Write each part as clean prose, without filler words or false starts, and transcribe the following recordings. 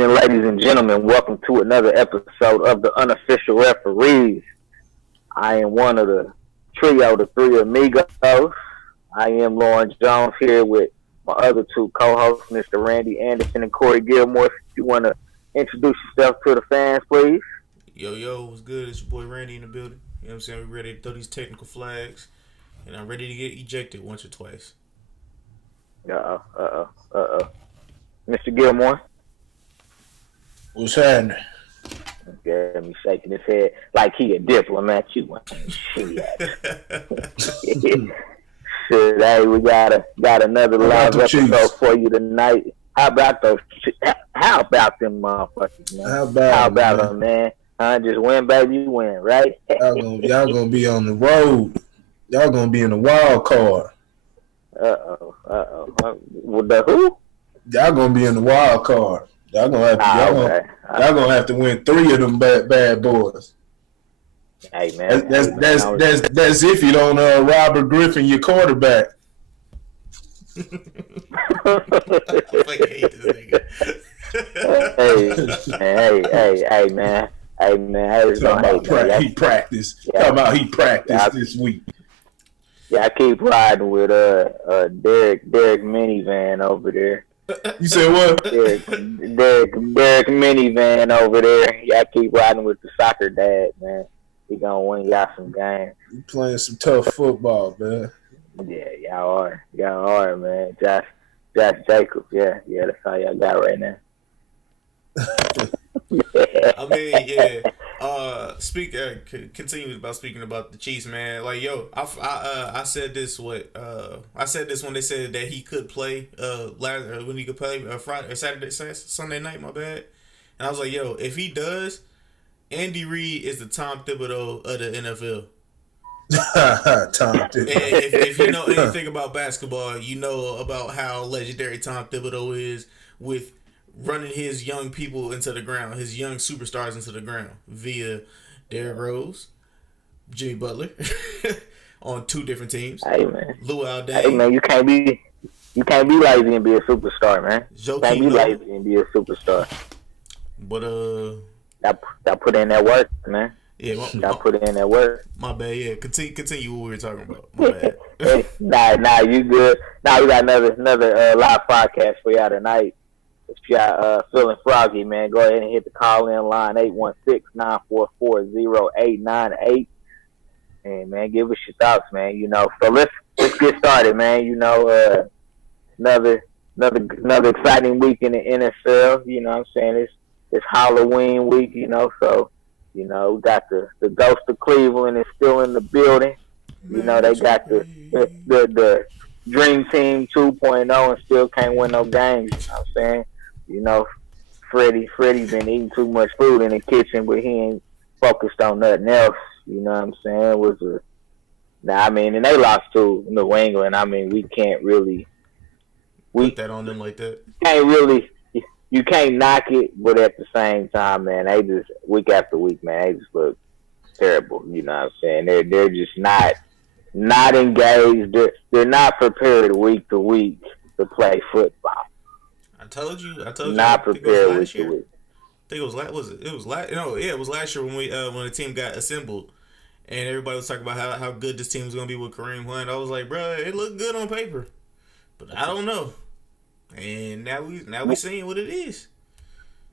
evening, ladies and gentlemen. Welcome to another episode of the Unofficial Referees. I am one of the trio, the three amigos. I am Lauren Jones here with my other two co-hosts, Mr. Randy Anderson and Corey Gilmore. If you want to introduce yourself to the fans, please. Yo, what's good? It's your boy Randy in the building. You know what I'm saying? We're ready to throw these technical flags, and I'm ready to get ejected once or twice. Mr. Gilmore. What's happening? Got me shaking his head like he a diplomat. You ain't shit. Shit, hey, we got another live episode for you tonight. How about those? How about them motherfuckers, man? How about them, man? Just win, baby, win, right? y'all gonna be on the road. Y'all gonna be in the wild card. With the who? Y'all gonna be in the wild card. Y'all gonna have to win 3 of them bad boys. Hey man, that's if you don't Robert Griffin your quarterback. I fucking hate this nigga. Hey man. He practiced. Yeah. Talking about he practiced this week. Yeah, I keep riding with Derek Minivan over there. You said what? Derek Minivan over there. Yeah, I keep riding with the soccer dad, man. He gonna win y'all some games. You playing some tough football, man. Yeah, y'all are, man. Josh Jacobs, yeah, that's how y'all got right now. I mean, yeah. Continue about speaking about the Chiefs, man. Like, yo, I said this. I said this when they said that he could play. When he could play Friday or Sunday night. My bad. And I was like, yo, if he does, Andy Reid is the Tom Thibodeau of the NFL. Tom Thibodeau. If you know anything about basketball, you know about how legendary Tom Thibodeau is with running his young people into the ground, his young superstars into the ground via Derrick Rose, Jimmy Butler on 2 different teams. Hey man, Luau Day. Hey man, you can't be lazy and be a superstar, man. You can't be lazy and be a superstar. But that put in that work, man. Yeah, put in that work. My bad. Yeah, continue what we were talking about. My bad. Nah, you good. Nah, we got another live podcast for y'all tonight. If y'all feeling froggy, man, go ahead and hit the call-in line, 816-944-0898. And, man, give us your thoughts, man. You know, so let's get started, man. You know, another exciting week in the NFL. You know what I'm saying? It's Halloween week, you know, so, you know, we got the Ghost of Cleveland is still in the building. You know, they got the Dream Team 2.0 and still can't win no games, you know what I'm saying? You know, Freddie been eating too much food in the kitchen, but he ain't focused on nothing else. You know what I'm saying? And they lost to New England. I mean, we can't really put that on them like that. You can't knock it, but at the same time, man, they just week after week, man, they just look terrible. You know what I'm saying? They're just not engaged. They're not prepared week to week to play football. I told you. Not prepared week to week. I think it was last year when when the team got assembled, and everybody was talking about how good this team was gonna be with Kareem Hunt. I was like, bro, it looked good on paper, but I don't know. And now we seeing what it is.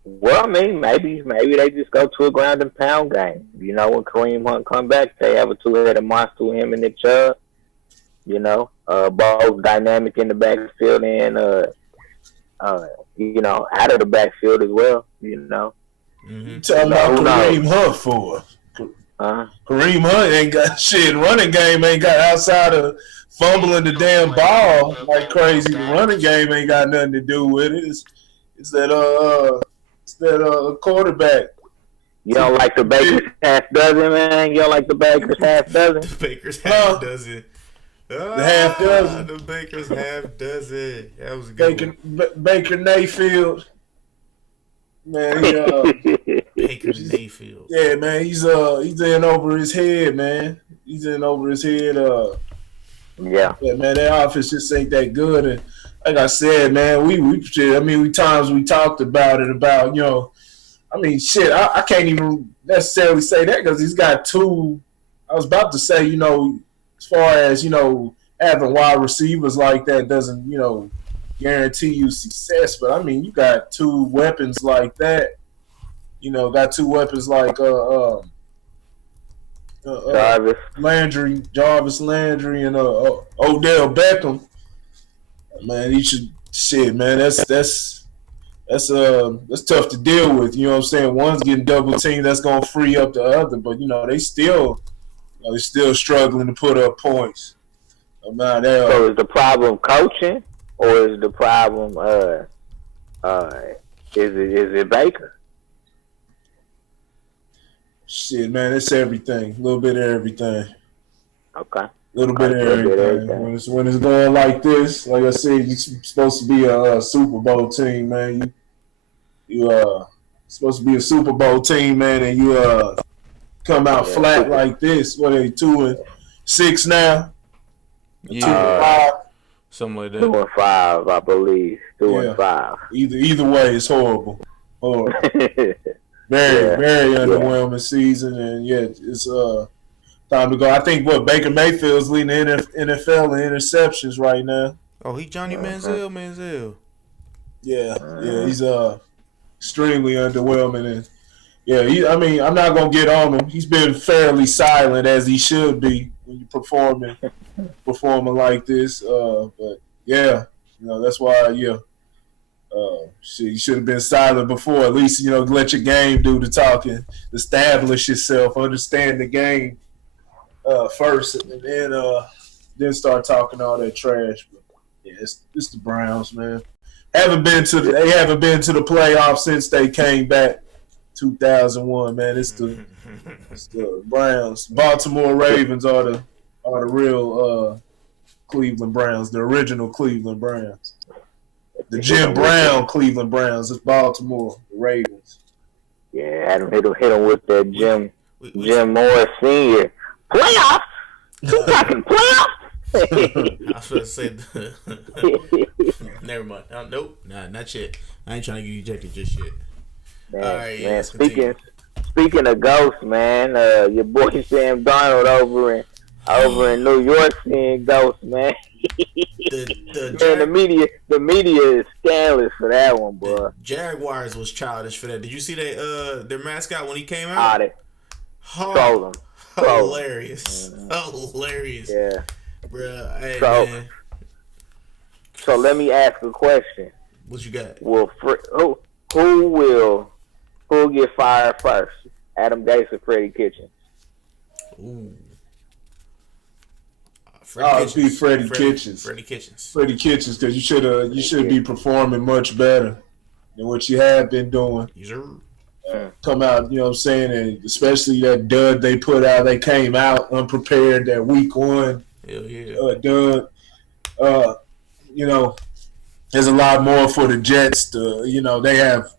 Well, I mean, maybe they just go to a ground and pound game. You know, when Kareem Hunt come back, they have a 2-headed monster with him and Nick Chubb. You know, both dynamic in the backfield and you know, out of the backfield as well. You know, talking about Kareem Hunt for? Kareem Hunt ain't got shit. Running game ain't got outside of fumbling the damn ball like crazy. The running game ain't got nothing to do with it. It's that quarterback. You don't like the Baker's half dozen, man? You don't like the Baker's half dozen? The Baker's half dozen. The half dozen. The Baker's half dozen. That was a good Baker Mayfield. Man, Baker's Mayfield. Yeah, man, he's in over his head, man. He's in over his head. Yeah, man, that offense just ain't that good. And like I said, man, we times we talked about it about shit. I can't even necessarily say that because he's got two. I was about to say, as far as having wide receivers like that doesn't guarantee you success. But I mean, you got two weapons like that. Got two weapons like Jarvis Landry, and Odell Beckham. Man, he should shit, man. That's tough to deal with. You know what I'm saying? One's getting double teamed, that's gonna free up the other, but they still struggling to put up points. So is the problem coaching, or is the problem is it Baker? Shit, man, it's everything. A little bit of everything. Okay. A little bit of everything. When it's going like this, like I said, you're supposed to be a Super Bowl team, man. You supposed to be a Super Bowl team, man, and you come out flat like this. What are they, 2-6 now? Yeah. 2-5. Something like that. 2-5, I believe. 2-5. Either way, it's horrible. Horrible. Very underwhelming season, and it's time to go. I think Baker Mayfield's leading the NFL in interceptions right now. Oh, he Johnny Manziel. Yeah, he's extremely underwhelming, and I'm not gonna get on him. He's been fairly silent, as he should be when you're performing like this. But that's why you should have been silent before. At least let your game do the talking, establish yourself, understand the game first, and then start talking all that trash. But it's the Browns, man. They haven't been to the playoffs since they came back 2001, man. It's the Browns. Baltimore Ravens are the real Cleveland Browns, the original Cleveland Browns. The Jim Brown Cleveland Browns. It's Baltimore Ravens. Yeah, Adam hit him with that Jim Morris Senior. Playoffs? You talking playoffs? I was going to say, never mind. Nope, not yet. I ain't trying to get ejected just yet. Man, all right, man. Speaking of ghosts, man, your boy Sam Darnold over in New York seeing ghosts, man. The media is scandalous for that one, bro. Jaguars was childish for that. Did you see their mascot when he came out? Troll him. Hilarious. Hilarious. Yeah. Bruh, hey, man. So let me ask a question. What you got? Who will get fired first? Adam Gase or Freddie Kitchens? Ooh. Be Freddie Kitchens. Freddie Kitchens, because you should be performing much better than what you have been doing. Come out, you know what I'm saying, and especially that dud they put out. They came out unprepared that week one. Hell yeah. Dud. There's a lot more for the Jets. They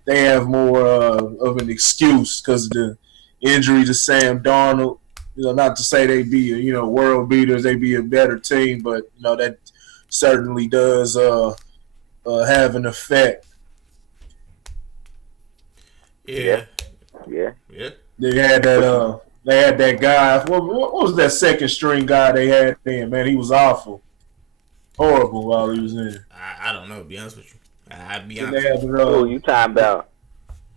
have more of an excuse because of the injury to Sam Darnold. Not to say they be world beaters, they be a better team, but that certainly does have an effect. Yeah. They had that guy. What was that second string guy they had in? Man, he was awful, horrible while he was in. I don't know. To be honest with you, I'd be honest. Who you talking about?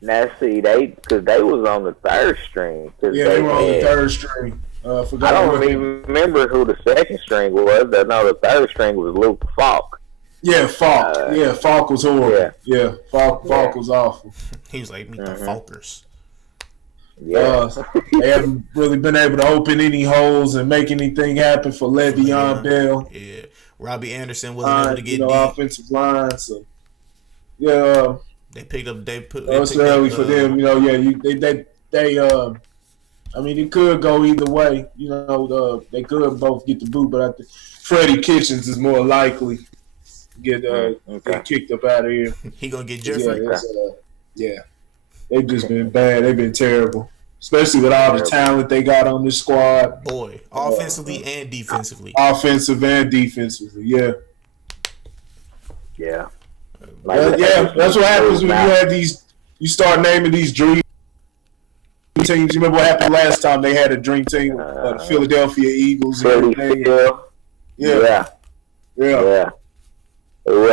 Now, see, because they was on the third string. Yeah, they were on the third string. I don't even remember who the second string was. I know the third string was Luke Falk. Yeah, Falk. Falk was horrible. Yeah, Falk was awful. He was like, meet the Falkers. Yeah. They haven't really been able to open any holes and make anything happen for Le'Veon Bell. Yeah, Robbie Anderson wasn't able to get deep. Offensive line. So, yeah. They picked up. It's early for them, it could go either way. They could both get the boot, but I think Freddie Kitchens is more likely to get kicked up out of here. He gonna get Jeffrey. They've just been bad. They've been terrible, especially with all the talent they got on this squad. Boy, offensively and defensively. Offensive and defensively, yeah. Yeah. That's what happens when you have these. You start naming these dream teams. You remember what happened last time they had a dream team? The Philadelphia Eagles. Yeah. It was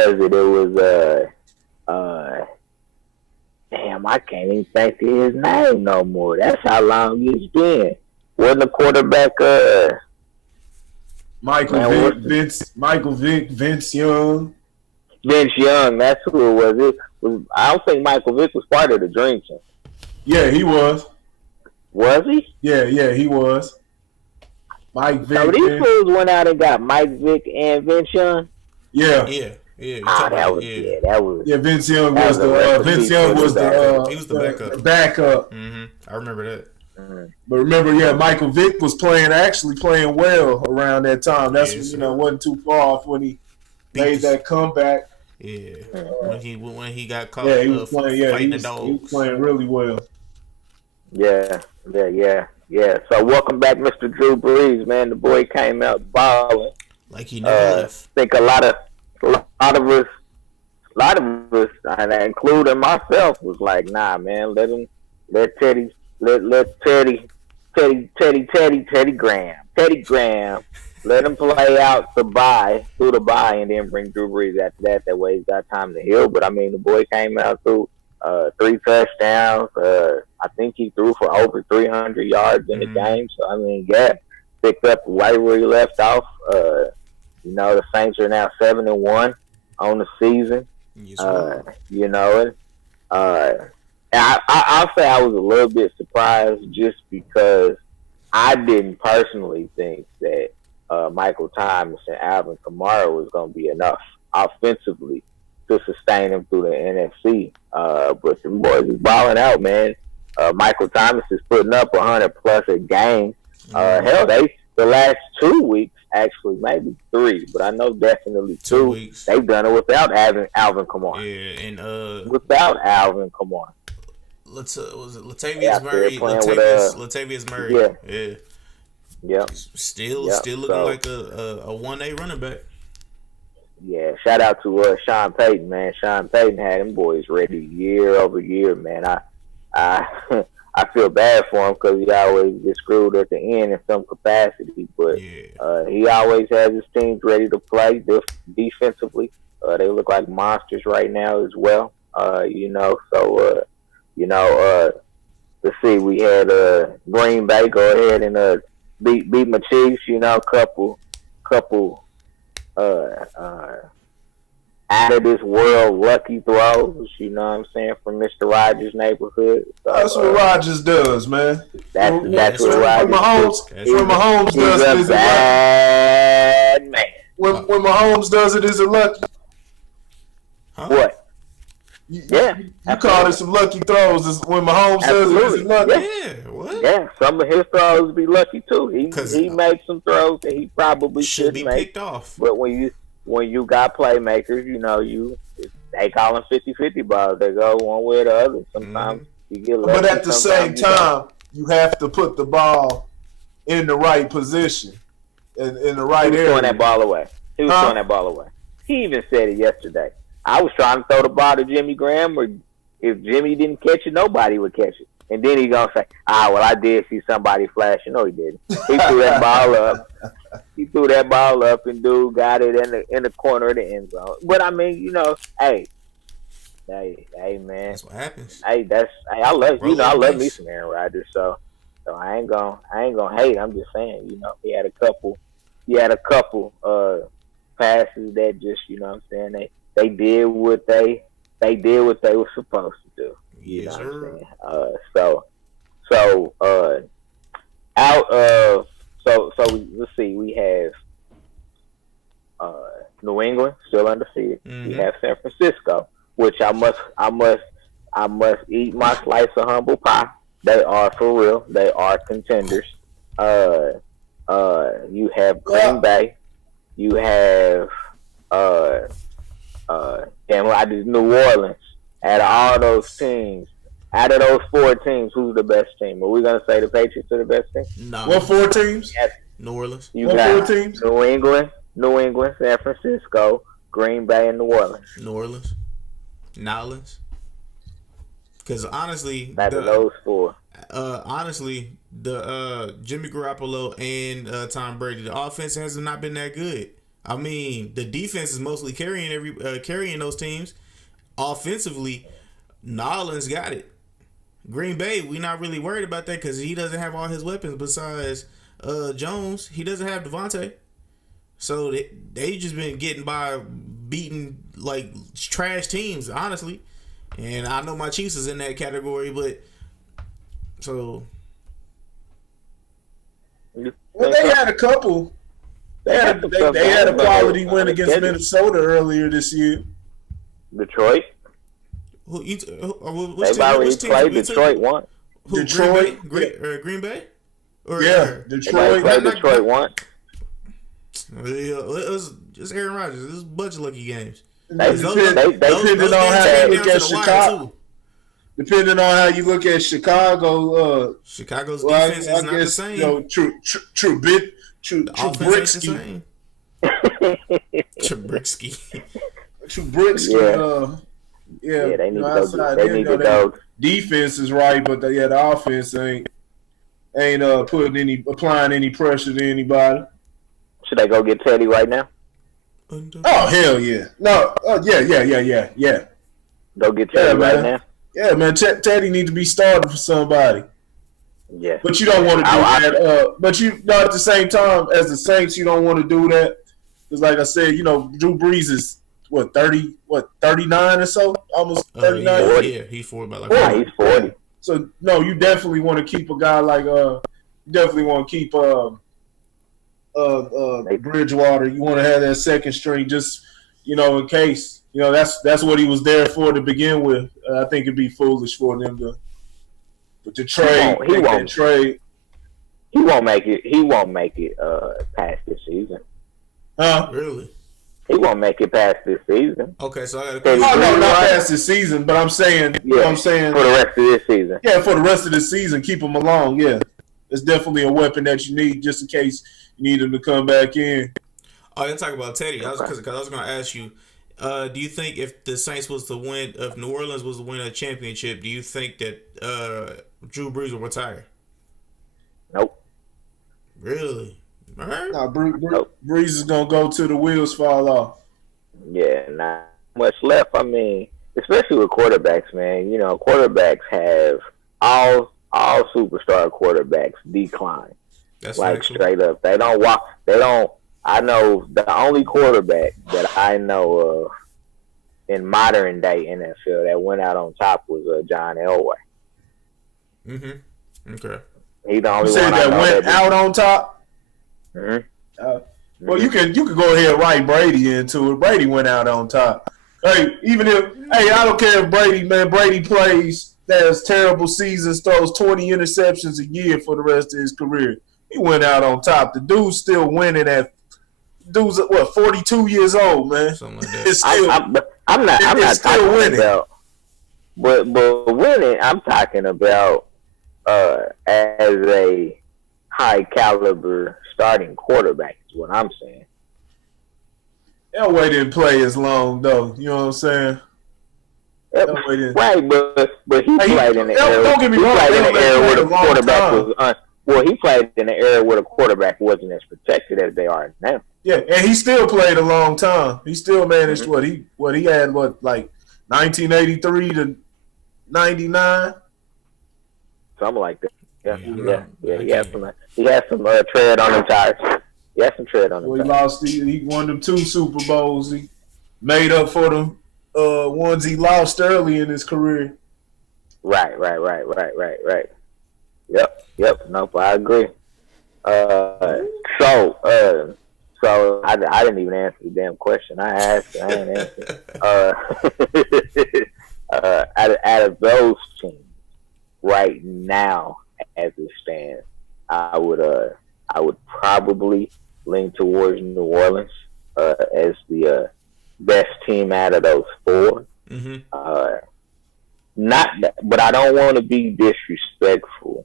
damn, I can't even think of his name no more. That's how long it's been. Wasn't the quarterback Michael Vick, Vince Young. Vince Young, that's who it was. I don't think Michael Vick was part of the dream team. Yeah, he was. Was he? Yeah, he was. Mike Vick. So these fools went out and got Mike Vick and Vince Young? Yeah. That was. Yeah, Vince Young was the he was the backup. Mm-hmm. I remember that. Mm-hmm. But remember, Michael Vick was actually playing well around that time. That's wasn't too far off when he made that comeback. Yeah, when he got caught. He was playing. He was playing really well. Yeah. So welcome back, Mr. Drew Brees, man. The boy came out balling like he never left. I think a lot of us, and including myself, was like, nah, man, let Teddy Graham, let him play out through the bye, and then bring Drew Brees after that. That way he's got time to heal. But I mean, the boy came out through 3 touchdowns. I think he threw for over 300 yards in the game. So I mean, picked up right where he left off. The Saints are now 7-1 on the season. Yes, I'll say I was a little bit surprised just because I didn't personally think that Michael Thomas and Alvin Kamara was going to be enough offensively to sustain him through the NFC. But the boys is balling out, man. Michael Thomas is putting up 100 plus a game. Hell, the last 2 weeks, actually, maybe 3, but I know definitely 2 weeks. They've done it without Alvin Kamara. Yeah, and without Alvin Kamara. Was it Latavius Murray? Latavius Murray. Yeah. Yep. Still looking like a 1A running back. Yeah, shout out to Sean Payton, man. Sean Payton had them boys ready year over year, man. I feel bad for him because he always gets screwed at the end in some capacity, but he always has his teams ready to play defensively. They look like monsters right now as well. Let's see, we had Green Bay go ahead and beat my Chiefs. Couple out of this world lucky throws, you know what I'm saying, from Mr. Rogers' neighborhood. So, that's what Rogers does, man. That's what Rogers does. When Mahomes does it, is it lucky? Man. When Mahomes does it, is it lucky? Huh? What? You call it some lucky throws. When Mahomes does it, is it lucky? Yeah, what? Yeah, some of his throws be lucky too. He makes some throws that he probably should be make. Picked off. But when you got playmakers, they call them 50-50 balls. They go one way or the other. Sometimes you get lucky. But at the same time, you have to put the ball in the right position, in the right area. He was throwing that ball away. He even said it yesterday. I was trying to throw the ball to Jimmy Graham, or if Jimmy didn't catch it, nobody would catch it. And then he's going to say, I did see somebody flashing. No, he didn't. He threw that ball up. And dude got it in the corner of the end zone. But, I mean, hey, man. That's what happens. I love me some Aaron Rodgers, so I ain't gonna hate. I'm just saying, he had a couple passes that just, you know what I'm saying, they did what they were supposed to do. You know what I'm saying? So let's see, we have New England still undefeated. We have San Francisco, which I must eat my slice of humble pie. They are for real. They are contenders. You have Green Bay. You have New Orleans. Out of all those teams, out of those 4 teams, who's the best team? Are we gonna say the Patriots are the best team? No. What 4 teams? New Orleans. You got 4 teams? New England, San Francisco, Green Bay, and New Orleans. New Orleans. Nolans. Because honestly, Out of those four. Honestly, the Jimmy Garoppolo and Tom Brady, the offense has not been that good. I mean, the defense is mostly carrying those teams. Offensively, Nolans got it. Green Bay, we not really worried about that because he doesn't have all his weapons besides Jones. He doesn't have Devontae. So they just been getting by beating like trash teams, honestly. And I know my Chiefs is in that category, but so well, they had a couple. They had a quality win against Minnesota earlier this year. Detroit. They've already played Detroit once. Detroit, Green Bay. Detroit. Played Detroit once. It was just Aaron Rodgers. It was a bunch of lucky games. Depending on how you look at Chicago. Depending on how you look at Chicago, Chicago's defense is not the same. Trubisky. Trubisky. Yeah, they need to go. They need to go. Defense is right, but the offense ain't applying any pressure to anybody. Should I go get Teddy right now? Oh hell yeah! No, yeah. Go get Teddy right now. Yeah, man. Teddy needs to be started for somebody. Yeah, but you don't want to do that. But you know, at the same time, as the Saints, you don't want to do that because, like I said, you know, Drew Brees is 39 or so, almost 39. Yeah, he's 40. He's 40. So no, you definitely want to keep a guy like you definitely want to keep Bridgewater. You want to have that second string, just in case. That's what he was there for to begin with. I think it'd be foolish for them to trade. He won't trade. He won't make it. He won't make it past this season. Really? He won't make it past this season. Okay, so I got not past this season, but I'm saying, for the rest of this season. Yeah, for the rest of the season, keep him along. Yeah, it's definitely a weapon that you need just in case you need him to come back in. Oh, I didn't talk about Teddy. Because I was going to ask you, do you think if the Saints was to win, if New Orleans was to win a championship, do you think that Drew Brees will retire? Nope. Really? All right. Nah, Brees is gonna go till the wheels fall off. Yeah, not much left. I mean, especially with quarterbacks, man. Quarterbacks have all superstar quarterbacks decline. That's like straight up. They don't walk. They don't. I know the only quarterback that I know of in modern day NFL that went out on top was John Elway. Mm-hmm. Okay. He the only one that went out on top. Mm-hmm. Well, you can go ahead and write Brady into it. Brady went out on top. Hey, I don't care if Brady plays, has terrible seasons, throws 20 interceptions a year for the rest of his career. He went out on top. The dude's still winning dude's 42 years old, man. Something like that. It's still, I'm not talking winning. But winning, I'm talking about as a high caliber starting quarterback is what I'm saying. Elway didn't play as long though. You know what I'm saying? Right, but he played in the era. Don't get me wrong. He played in the era where the quarterback was. He played in the era where the quarterback wasn't as protected as they are now. Yeah, and he still played a long time. He still managed he had 1983 to 99, something like that. Yeah. He had some tread on the tires. He had some tread on the tires. He lost. He won them 2 Super Bowls. He made up for them ones he lost early in his career. Right. Yep. Nope, I agree. So I didn't even answer the damn question I asked. I didn't answer. Out of those teams right now, as it stands, I would probably lean towards New Orleans as the best team out of those 4. Mm-hmm. But I don't want to be disrespectful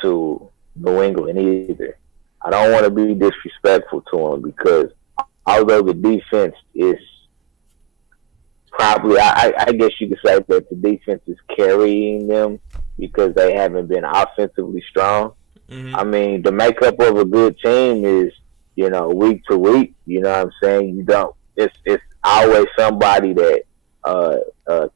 to New England either. I don't want to be disrespectful to them because although the defense is probably, I guess you could say that the defense is carrying them because they haven't been offensively strong. Mm-hmm. I mean, the makeup of a good team is, week to week. You know what I'm saying? You don't. It's always somebody that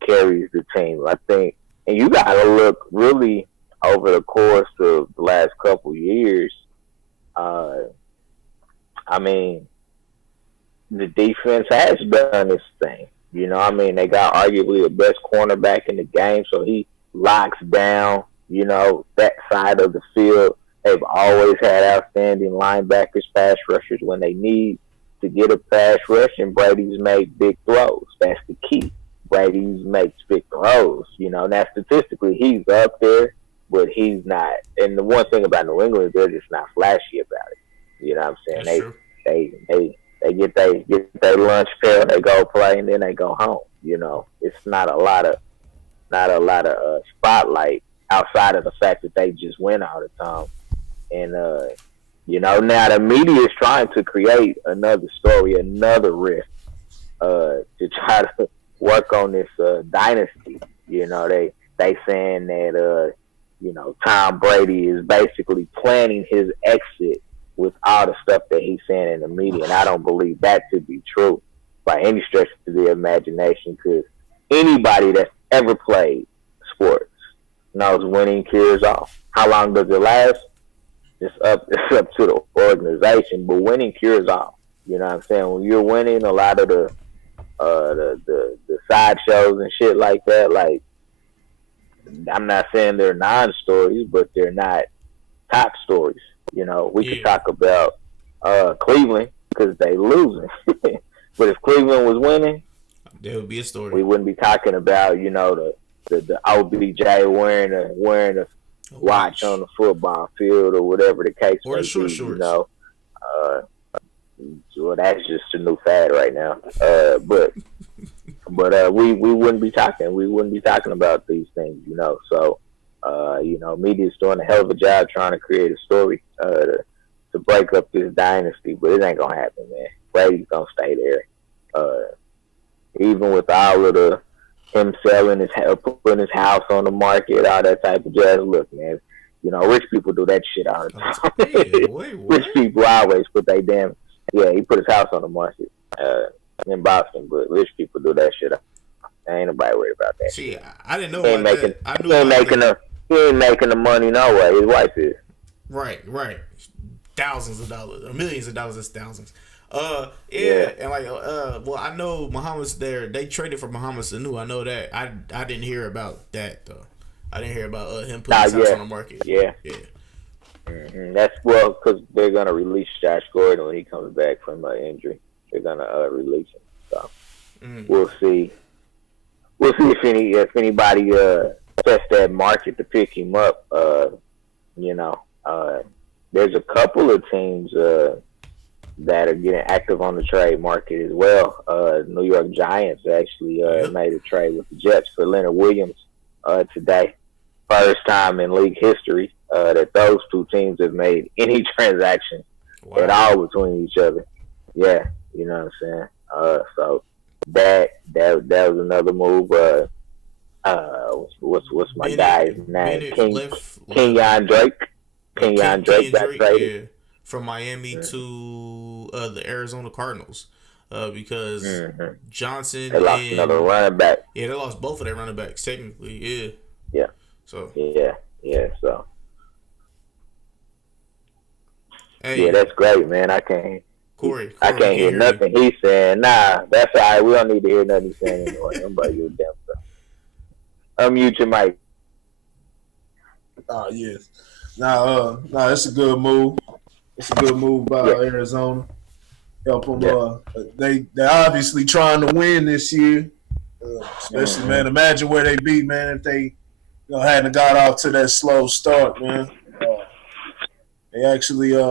carries the team. I think, and you got to look really over the course of the last couple years. I mean, the defense has done this thing. They got arguably the best cornerback in the game, so he locks down, that side of the field. They've always had outstanding linebackers, pass rushers when they need to get a pass rush, and Brady's made big throws. That's the key. Brady's makes big throws. Now statistically he's up there, but he's not. And the one thing about New England, they're just not flashy about it. You know what I'm saying? They get their lunch pail, they go play, and then they go home. It's not a lot of spotlight outside of the fact that they just win all the time. And now the media is trying to create another story, another rift, to try to work on this dynasty. They saying that Tom Brady is basically planning his exit with all the stuff that he's saying in the media, and I don't believe that to be true by any stretch of the imagination, because anybody that's ever played sports knows winning cures all. How long does it last? It's up to the organization, but winning cures all. You know what I'm saying? When you're winning, a lot of the sideshows and shit like that, like, I'm not saying they're non-stories, but they're not top stories. We could talk about Cleveland because they losing. But if Cleveland was winning, there would be a story. We wouldn't be talking about, the OBJ wearing a watch on the football field or whatever the case or may the short be. shorts. Well, that's just a new fad right now. But we wouldn't be talking. We wouldn't be talking about these things. So. Media's doing a hell of a job trying to create a story to break up this dynasty, but it ain't gonna happen, man. Brady's gonna stay there, even with all of him selling putting his house on the market, all that type of jazz. Look, man, rich people do that shit all the time. Rich people always put he put his house on the market in Boston, but rich people do that shit. Ain't nobody worried about that. See, I didn't know about that. He ain't making the money no way. His wife is. Right. Thousands of dollars, or millions of dollars. It's thousands. And well, I know Muhammad's there. They traded for Muhammad Sanu. I know that. I didn't hear about that though. I didn't hear about him putting his house on the market. Yeah. Mm-hmm. That's because they're gonna release Josh Gordon when he comes back from injury. They're gonna release him. So we'll see. We'll see if anybody test that market to pick him up. There's a couple of teams that are getting active on the trade market as well. New York Giants actually made a trade with the Jets for Leonard Williams today. First time in league history that those two teams have made any transaction at all between each other. Yeah, you know what I'm saying? So that was another move. What's my guy's name? Kenyon Drake. Kenyon Drake got traded from Miami to the Arizona Cardinals because Johnson. They lost another running back. Yeah, they lost both of their running backs technically. Yeah. So. Yeah. So. Hey, yeah, that's great, man. I can't hear nothing he's saying. Nah, that's all right. We don't need to hear nothing he's saying anymore. Nobody give a damn stuff. Unmute your mic. Oh, yes. No, it's a good move. It's a good move by Arizona. Help them. They obviously trying to win this year. Especially, man, imagine where they be, man, if they hadn't got off to that slow start, man. They actually, it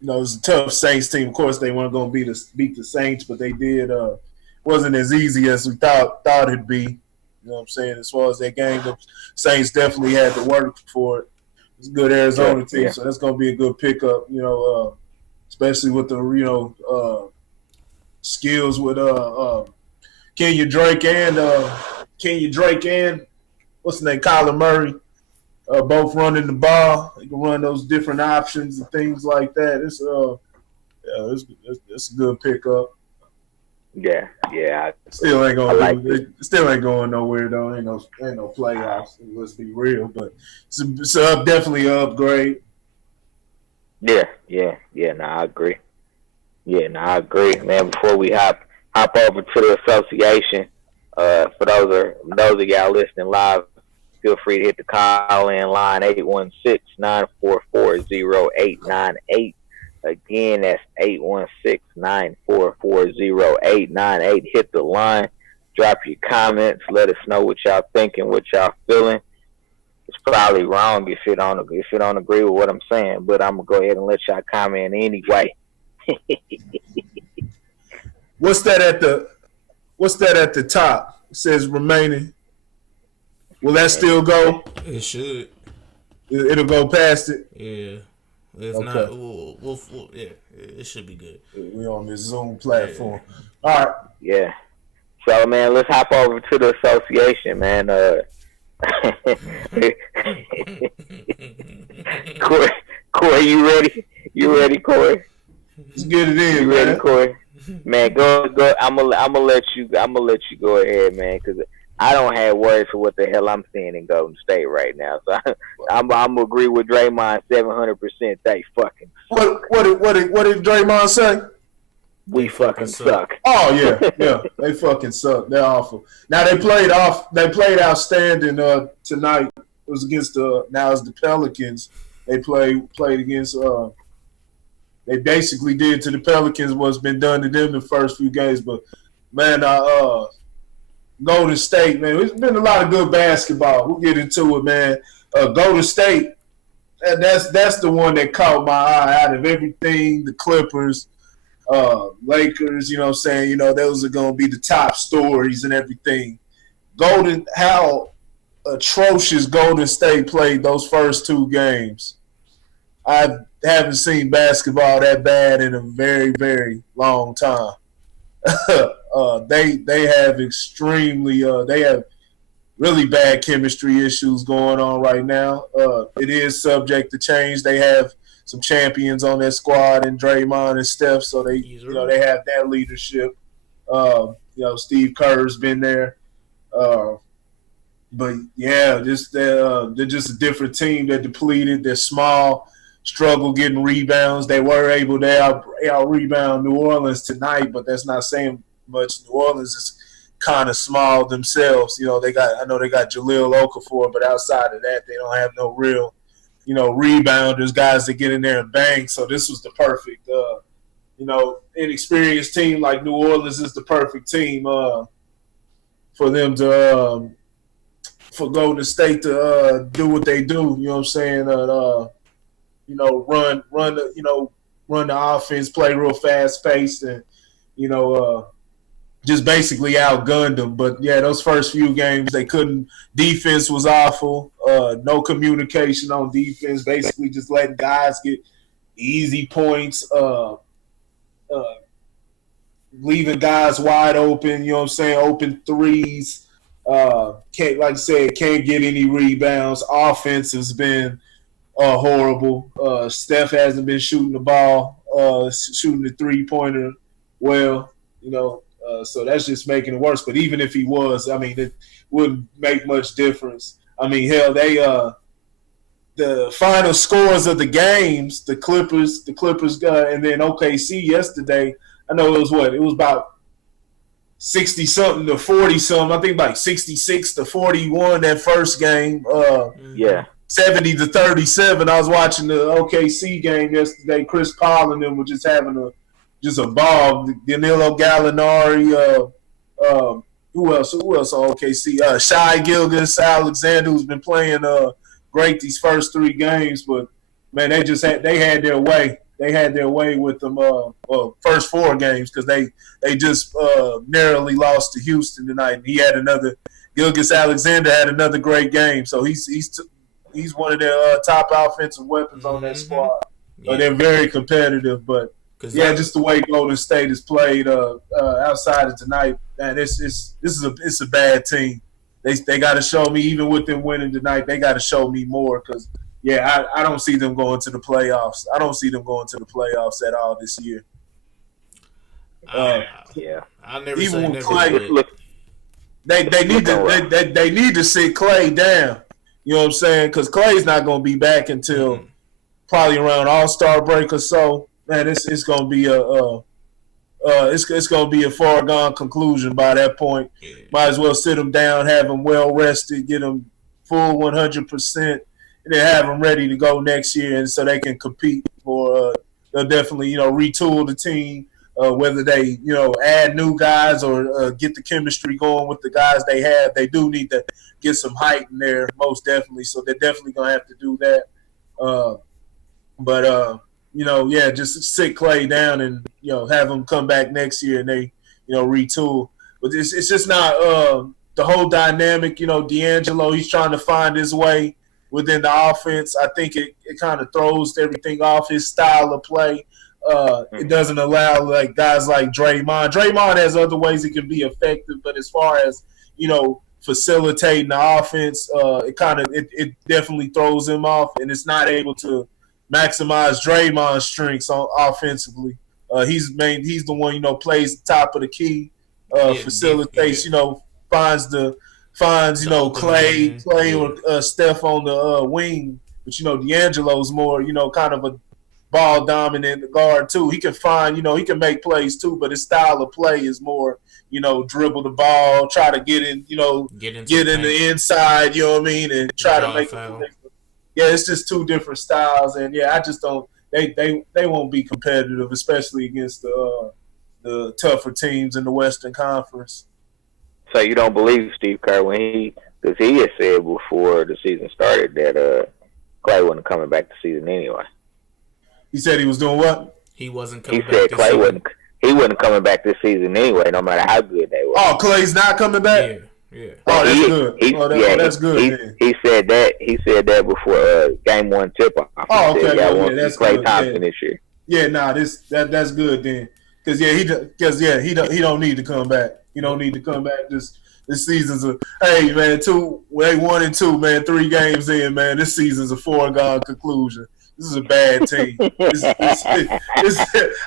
was a tough Saints team. Of course, they weren't going to beat the Saints, but they did. Wasn't as easy as we thought it'd be. You know what I'm saying? As far as that game, the Saints definitely had to work for it. It's a good Arizona team, so that's going to be a good pickup. Especially with the skills with Kenya Drake and what's the name, Kyler Murray, both running the ball. You can run those different options and things like that. It's a good pickup. Yeah. Still ain't going. Like still ain't going nowhere though. Ain't no playoffs. Let's be real, but it's definitely an upgrade. Yeah. No, I agree. I agree, man. Before we hop over to the association, for those of y'all listening live, feel free to hit the call in line 816-944-0898. Again, that's 816-944-0898. Hit the line, drop your comments, let us know what y'all thinking, what y'all feeling. It's probably wrong if you don't agree with what I'm saying, but I'm gonna go ahead and let y'all comment anyway. What's that at the top? It says remaining. Will that still go? It should. It'll go past it. Yeah. If not, it should be good. We on this Zoom platform. Yeah. All right. Yeah. So, man, let's hop over to the association, man. Corey, you ready? You ready, Corey? Let's get it in, you man. Ready, Corey? Man, go. I'm gonna let you go ahead, man, because I don't have words for what the hell I'm seeing in Golden State right now. So I'm gonna agree with Draymond 700%. They fucking suck. What did Draymond say? We fucking suck. Oh yeah, they fucking suck. They're awful. Now they played outstanding tonight. It was against the Pelicans. They played against. They basically did to the Pelicans what's been done to them the first few games. But man, Golden State, man, it's been a lot of good basketball. We'll get into it, man. Golden State, that's the one that caught my eye out of everything. The Clippers, Lakers, you know what I'm saying? You know, those are going to be the top stories and everything. How atrocious Golden State played those first two games. I haven't seen basketball that bad in a very, very long time. They have they have really bad chemistry issues going on right now. It is subject to change. They have some champions on their squad and Draymond and Steph, so they they have that leadership. Steve Kerr's been there. But yeah, they're just a different team. They're depleted. They're small. Struggle getting rebounds. They were able to out rebound New Orleans tonight, but that's not saying much. New Orleans is kind of small themselves. I know they got Jahlil Okafor, but outside of that, they don't have no real, rebounders, guys that get in there and bang. So this was the perfect, inexperienced team like New Orleans is the perfect team for them to for Golden State to do what they do. You know what I'm saying? Run the offense, play real fast paced, and just basically outgunned them. But yeah, those first few games they couldn't. Defense was awful. No communication on defense. Basically, just letting guys get easy points. Leaving guys wide open. You know what I'm saying? Open threes. Can't get any rebounds. Offense has been horrible. Steph hasn't been shooting the ball, shooting the 3-pointer well, so that's just making it worse. But even if he was, it wouldn't make much difference. Hell, they the final scores of the games, the Clippers got, and then OKC yesterday. I know it was about 60-something to 40-something. I think like 66-41 that first game. 70-37. I was watching the OKC game yesterday. Chris Paul and them were just having a ball. Danilo Gallinari. Who else on OKC? Shai Gilgeous-Alexander, who's been playing great these first three games. But man, they had their way. They had their way with them. First four games because they just narrowly lost to Houston tonight. And he had another. Gilgeous-Alexander had another great game. So he's one of their top offensive weapons on that squad. Yeah. They're very competitive, but Yeah, just the way Golden State has played outside of tonight, man, it's a bad team. They got to show me, even with them winning tonight, they got to show me more because I don't see them going to the playoffs. I don't see them going to the playoffs at all this year. I never even say with never. Clay, they need to sit Clay down. You know what I'm saying? Because Clay's not going to be back until probably around All-Star break or so. Man, it's going to be it's going to be a far gone conclusion by that point. Yeah. Might as well sit them down, have them well rested, get them full 100%, and then have them ready to go next year, and so they can compete for. They'll definitely retool the team. Whether they, add new guys or get the chemistry going with the guys they have, they do need to get some height in there, most definitely. So they're definitely going to have to do that. Just sit Clay down and, have him come back next year and they, retool. But it's just not the whole dynamic. D'Angelo, he's trying to find his way within the offense. I think it kind of throws everything off his style of play. It doesn't allow like guys like Draymond. Draymond has other ways he can be effective, but as far as facilitating the offense, it definitely throws him off, and it's not able to maximize Draymond's strengths offensively. He's the one plays the top of the key, facilitates, finds Clay or Steph on the wing, but D'Angelo's more kind of a ball dominant guard too. He can find, he can make plays too, but his style of play is more, dribble the ball, try to get in, get in the inside, you know what I mean, and try to make it. Yeah, it's just two different styles, and I just don't. They won't be competitive, especially against the tougher teams in the Western Conference. So you don't believe Steve Kerr because he had said before the season started that Clay wasn't coming back this season anyway. He said he was doing what? He wasn't coming back. He said Clay wasn't coming back this season anyway, no matter how good they were. Oh, Clay's not coming back? Yeah. Oh, that's good. That's good. He said that. He said that before game one tip-off. Oh, okay. That's Clay Thompson this year. Yeah, that's good then. Because he don't need to come back. He don't need to come back. This season's hey man, 1-2, man, 3 games in, man. This season's a foregone conclusion. This is a bad team.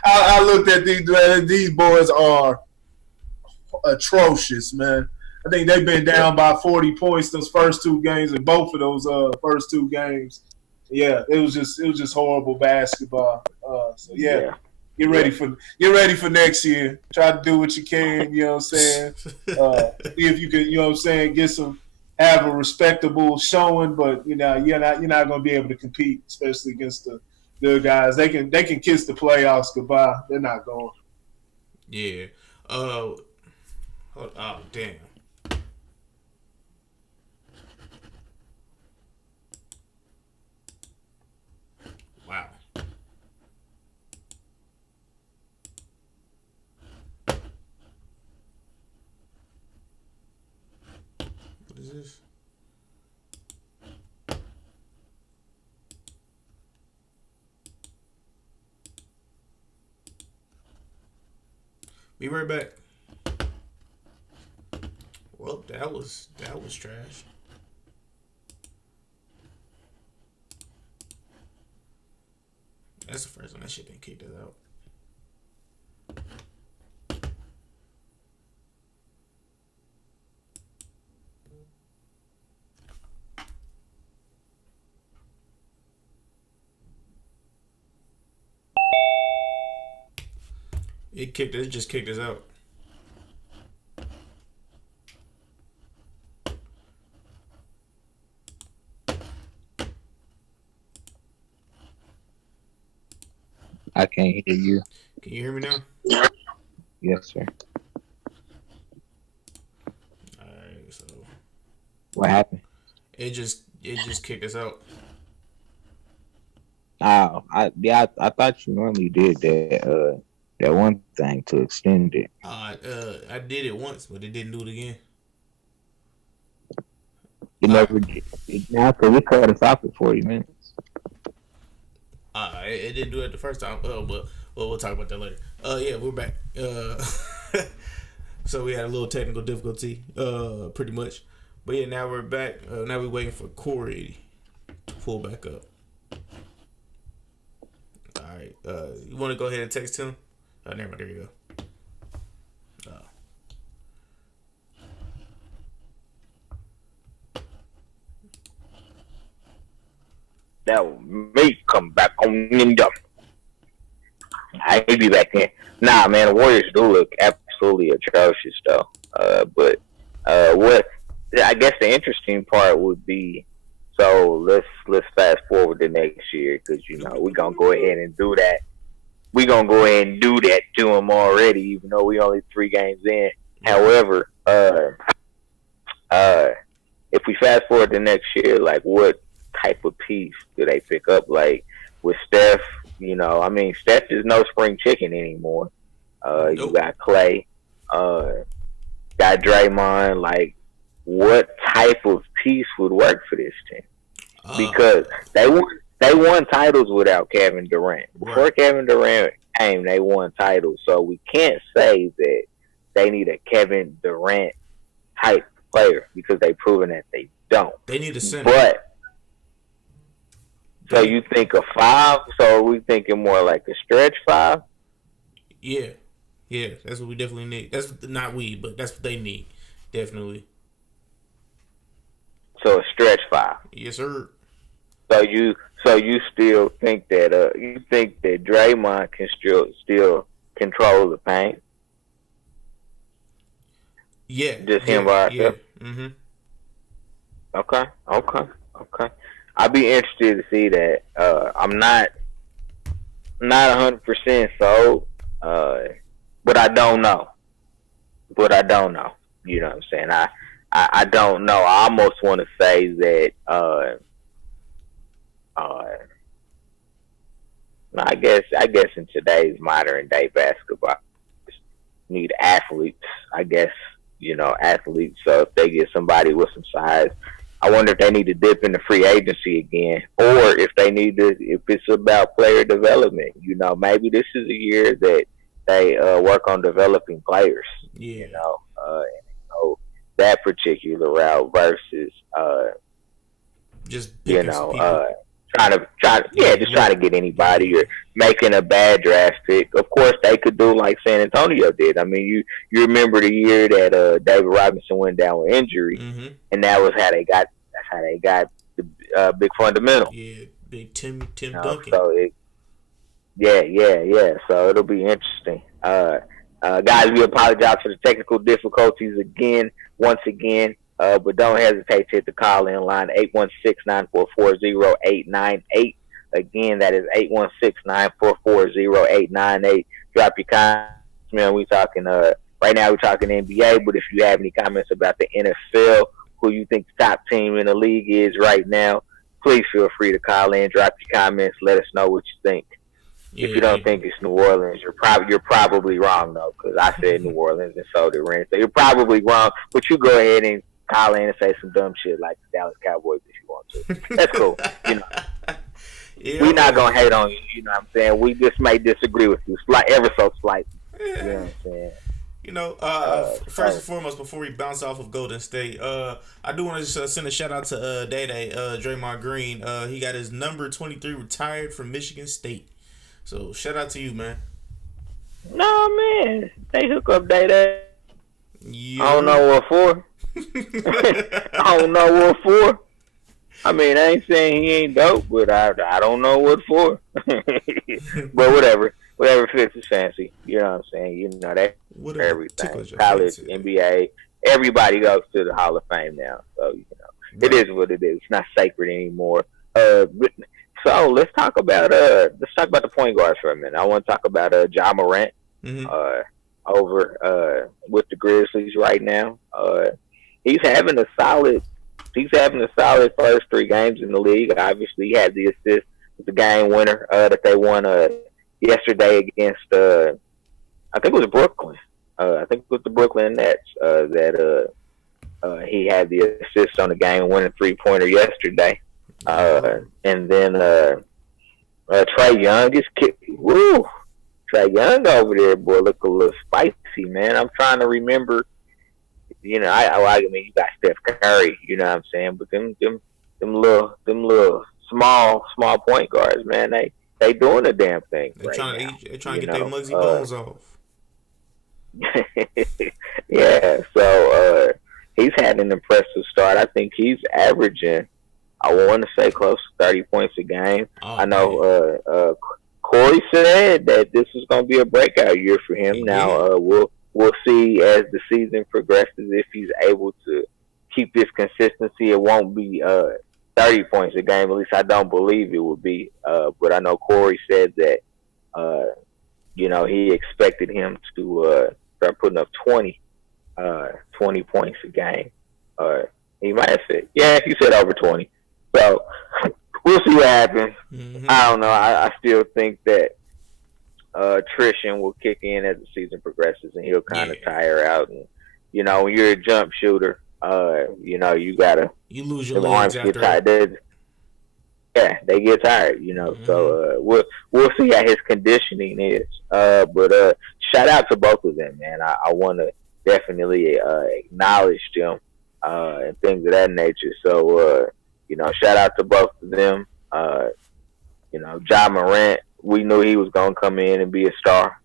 I looked at these, man. These boys are atrocious, man. I think they've been down by 40 points those first 2 games, in both of those first 2 games. Yeah, it was just horrible basketball. Get ready for next year. Try to do what you can. You know what I'm saying? See if you can. Have a respectable showing, but you're not going to be able to compete, especially against the good guys. They can kiss the playoffs goodbye. They're not going. Yeah. Oh damn. Wow. What is this? Be right back. Well, that was trash. That's the first one. That shit been kicked us out. It just kicked us out. I can't hear you. Can you hear me now? Yes, sir. Alright, so what happened? It just kicked us out. Oh, I thought you normally did that one thing to extend it. I did it once, but it didn't do it again. It never did. Now, because we cut us off at 40 minutes. It didn't do it the first time. But Well, we'll talk about that later. Yeah, we're back. So we had a little technical difficulty, pretty much. But yeah, now we're back. Now we're waiting for Corey to pull back up. All right. You want to go ahead and text him? Never mind. There you go. That was me come back on Ninja. I may be back in. Nah, man, the Warriors do look absolutely atrocious, though. But what I guess the interesting part would be, so let's fast forward to next year, because we're gonna go ahead and do that. We're gonna go ahead and do that to them already, even though we only 3 games in. However, if we fast forward to next year, like what type of piece do they pick up? Like with Steph, Steph is no spring chicken anymore. Nope. You got Clay, got Draymond. Like, what type of piece would work for this team? Because they won titles without Kevin Durant. Before Kevin Durant came, they won titles. So we can't say that they need a Kevin Durant type player, because they've proven that they don't. They need a center. But so you think a 5? So are we thinking more like a stretch 5? Yeah, that's what we definitely need. That's not we, but that's what they need, definitely. So a stretch 5. Yes, sir. So you still think that Draymond can still control the paint? Yeah, just him by himself. Yeah. Mm-hmm. Okay. I'd be interested to see that. I'm not 100% sold, but I don't know. You know what I'm saying? I don't know. I almost want to say that. I guess in today's modern day basketball, need athletes. I guess athletes. So if they get somebody with some size, I wonder if they need to dip into free agency again, or if they need to. If it's about player development, maybe this is a year that they work on developing players. Yeah. That particular route versus just trying to get anybody, or making a bad draft pick. Of course, they could do like San Antonio did. I mean, you remember the year that David Robinson went down with injury, mm-hmm. and that was how they got. That's how they got the big fundamental. Yeah, big Tim Duncan. So So it'll be interesting. Guys, we apologize for the technical difficulties once again. But don't hesitate to hit the call-in line, 816-944-0898. Again, that is 816-944-0898. Drop your comments, man. Right now we're talking NBA, but if you have any comments about the NFL, who you think the top team in the league is right now, please feel free to call in, drop your comments, let us know what you think. If you don't think it's New Orleans, you're probably wrong, though, because I said New Orleans and so did Ren. So you're probably wrong, but you go ahead and call in and say some dumb shit like the Dallas Cowboys if you want to. That's cool. Yeah, we're not going to hate on you, you know what I'm saying? We just may disagree with you, ever so slightly. Yeah. You know what I'm saying? First and foremost, before we bounce off of Golden State, I do want to send a shout out to Day Draymond Green. He got his number 23 retired from Michigan State. So shout out to you, man. Nah, man, they hook up Day. Yeah. I don't know what for. I don't know what for. I mean, I ain't saying he ain't dope, but I don't know what for. But whatever fits his fancy. You know what I'm saying? That everything. College, NBA, everybody goes to the Hall of Fame now. So it is what it is. It's not sacred anymore. So let's talk about the point guards for a minute. I want to talk about Ja Morant over with the Grizzlies right now. He's having a solid first 3 games in the league. Obviously, he had the assist with the game winner that they won yesterday against I think it was Brooklyn. I think it was the Brooklyn Nets that he had the assist on the game winning 3-pointer yesterday. And then Trae Young is Trae Young over there, boy, look a little spicy, man. I'm trying to remember. I mean, you got Steph Curry, you know what I'm saying, but them little small point guards, man, they doing the damn thing right now. They trying to get their Muggsy Bones off. Yeah, so he's had an impressive start. I think he's averaging, I want to say, close to 30 points a game. I know Corey said that this is going to be a breakout year for him. Now we'll see as the season progresses if he's able to keep this consistency. It won't be 30 points a game. At least I don't believe it will be. But I know Corey said that he expected him to start putting up 20 points a game. He might have said, he said over 20. So we'll see what happens. Mm-hmm. I don't know. I still think that attrition will kick in as the season progresses, and he'll kind of tire out. And when you're a jump shooter, you lose your legs after that. Yeah, they get tired, Mm-hmm. So we'll see how his conditioning is. But shout out to both of them, man. I want to definitely acknowledge them and things of that nature. So shout out to both of them. Ja Morant, we knew he was gonna come in and be a star.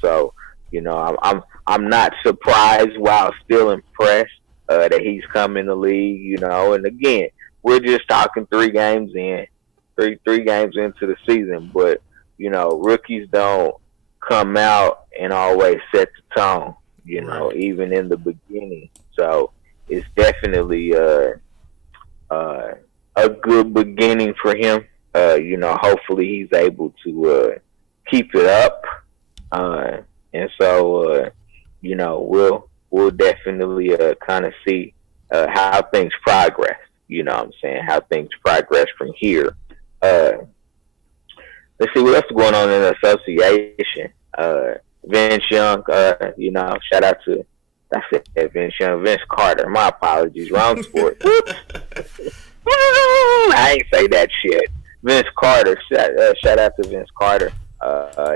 So I'm not surprised, while still impressed that he's come in the league. And again, we're just talking three games into the season, but rookies don't come out and always set the tone. Even in the beginning. So it's definitely a good beginning for him. Hopefully he's able to keep it up. And so we'll definitely kind of see how things progress. What I'm saying? How things progress from here. Let's see what else is going on in the association. Vince Young, shout out to, I said Vince Young, Vince Carter. My apologies, wrong sport. I ain't say that shit. Vince Carter, shout out to Vince Carter.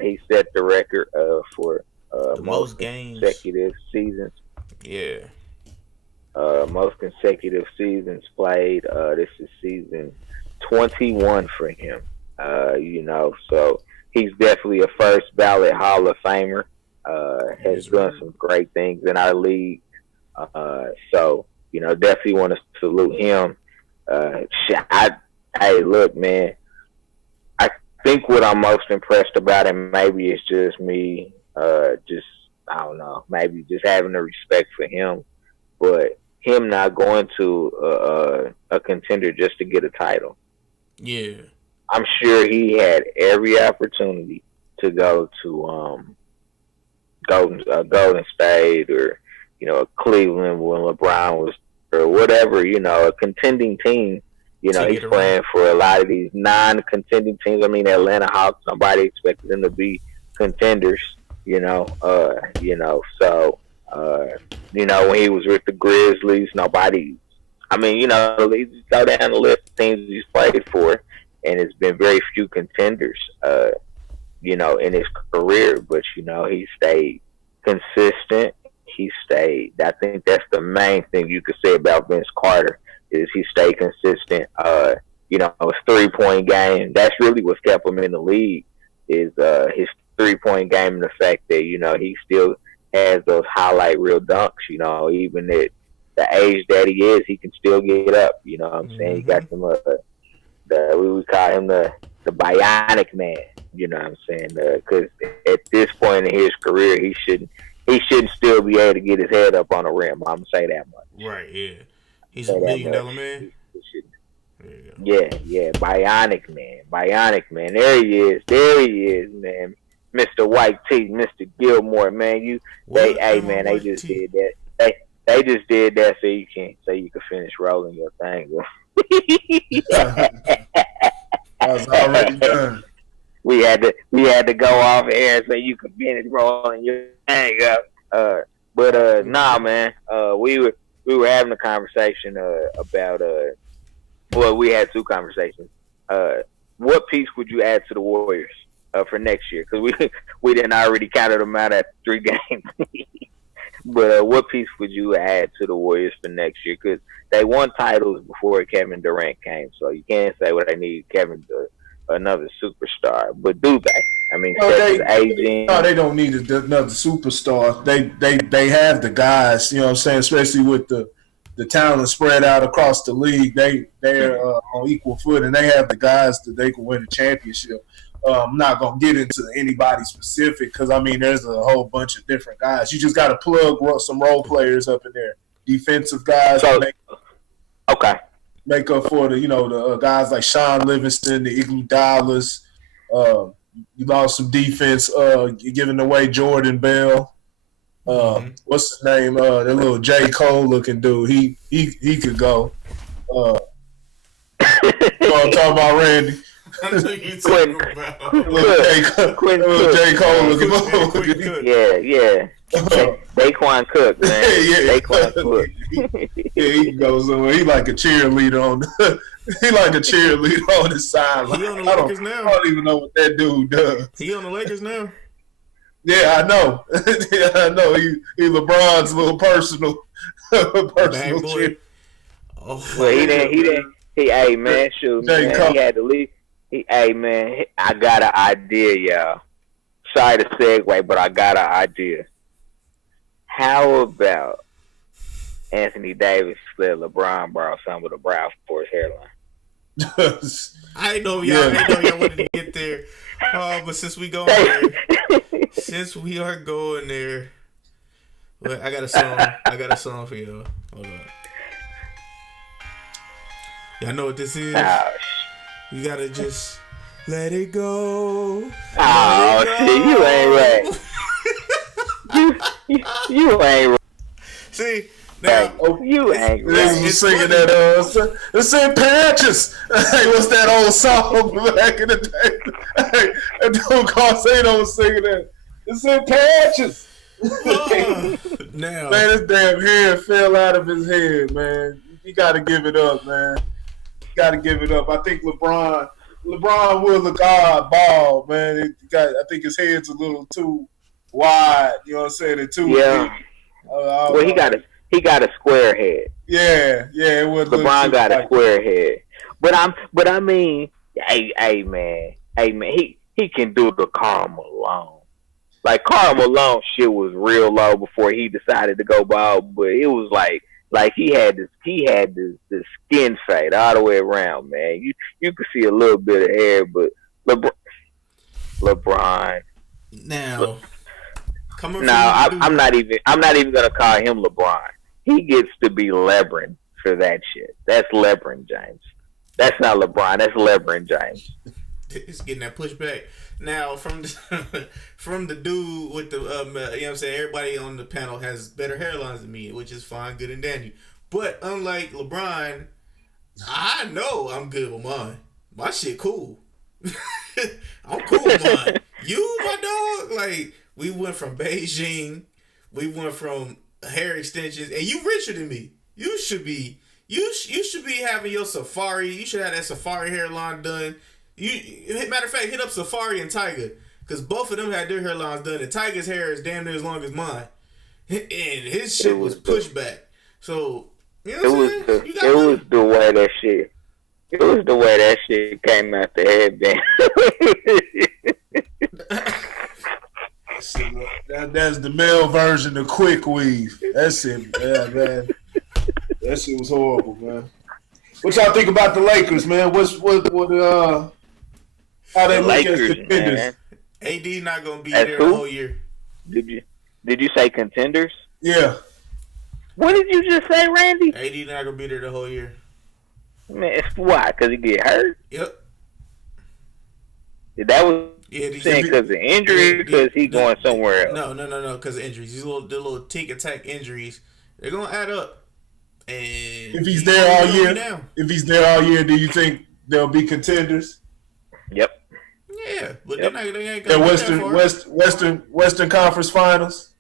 He set the record for most games, consecutive seasons. Yeah. Most consecutive seasons played. This is season 21 for him. So he's definitely a first ballot Hall of Famer. Has done some great things in our league. So definitely want to salute him. Hey, look, man. I think what I'm most impressed about, and maybe it's just me, I don't know, maybe just having the respect for him, but him not going to a contender just to get a title. Yeah. I'm sure he had every opportunity to go to Golden State or Cleveland when LeBron was, or whatever, a contending team. He's playing for a lot of these non-contending teams. I mean, Atlanta Hawks, nobody expected them to be contenders. So when he was with the Grizzlies, nobody. I mean, you go down the list of teams he's played for, and it's been very few contenders, in his career. But he stayed consistent. He stayed. I think that's the main thing you could say about Vince Carter is he stayed consistent. His 3-point game. That's really what's kept him in the league is his 3-point game and the fact that he still has those highlight reel dunks. Even at the age that he is, he can still get up. You know what I'm saying? He got some we would call him the bionic man. You know what I'm saying? Because at this point in his career, he shouldn't still be able to get his head up on the rim. I'm gonna say that much. Right? Yeah. He's $1 million man. Yeah, bionic man. There he is, man. Mr. White Tee, Mr. Gilmore, man. They just did that. They just did that so you can finish rolling your thing. That was already done. We had to go off air so you could finish rolling your thing up. Nah, man. We were having a conversation about we had two conversations. What piece would you add to the Warriors for next year because we didn't already counted them out at 3 games. But what piece would you add to the Warriors for next year? Because they won titles before Kevin Durant came, so you can't say what they need another superstar. But do they? I mean, Steph is aging. No, they don't need another superstar. They have the guys. You know what I'm saying? Especially with the talent spread out across the league, they're on equal foot, and they have the guys that they can win a championship. I'm not gonna get into anybody specific because I mean there's a whole bunch of different guys. You just got to plug some role players up in there, defensive guys. So, make up for the guys like Sean Livingston, the Iguodala's. You lost some defense. You're giving away Jordan Bell. What's his name? That little J. Cole looking dude. He could go. You know what I'm talking about, Randy? Quentin J. Cole looking. Yeah. Daquan Cook, man. Daquan Cook. He can go somewhere. He like a cheerleader on. He like a cheerleader on the sideline. He on the Lakers now. I don't even know what that dude does. He on the Lakers now. Yeah, I know. He LeBron's little personal cheer. Oh, well, he didn't. Hey, man, shoot, man. He had to leave. Hey, man, I got an idea, y'all. Sorry to segue, but I got an idea. How about Anthony Davis let LeBron borrow some of the brow for his hairline? I know y'all wanted to get there. But since we are going there, well, I got a song for y'all. Hold on. Y'all know what this is? You gotta just let it go. See, you ain't right. you ain't right. See, now you ain't right. It's singing that it's in Patches. Hey, what's that old song back in the day? Hey, that dude Carsano was singing that. It's in Patches. Now, man, his damn hair fell out of his head, man. You gotta give it up, man. Got to give it up. I think LeBron will look odd bald, man. I think his head's a little too wide. You know what I'm saying? And too big. Well, he got a square head. Yeah. It would. LeBron got a square head, but I mean, hey man, he can do the Karl Malone. Like Karl Malone shit was real low before he decided to go bald, but it was like he had this skin fade all the way around, man. You could see a little bit of hair, but LeBron. Now, I'm not even gonna call him LeBron. He gets to be LeBron for that shit. That's LeBron James. That's not LeBron. That's LeBron James. It's getting that pushback. Now, from the dude with the, you know what I'm saying, everybody on the panel has better hairlines than me, which is fine, good and dandy. But unlike LeBron, I know I'm good with mine. My shit cool. I'm cool with mine. You, my dog, like, we went from Beijing, we went from hair extensions, and you richer than me. You should be having your safari. You should have that safari hairline done. Matter of fact, hit up Safari and Tiger, because both of them had their hairlines done, and Tiger's hair is damn near as long as mine, and his shit was pushed back. So you know what I'm saying? It was the way that shit. It was the way that shit came out the headband. That's the male version of quick weave. That's it, man. That shit was horrible, man. What y'all think about the Lakers, man? How they look as contenders? AD not gonna be there the whole year. Did you say contenders? Yeah. What did you just say, Randy? AD not gonna be there the whole year. Man, why? Because he get hurt? Yep. That was saying because of injury, because he going somewhere else. No, because of injuries. These little tick attack injuries, they're gonna add up. And if he's there all year, do you think they'll be contenders? Yep. Yeah, but they ain't gonna Western Conference Finals.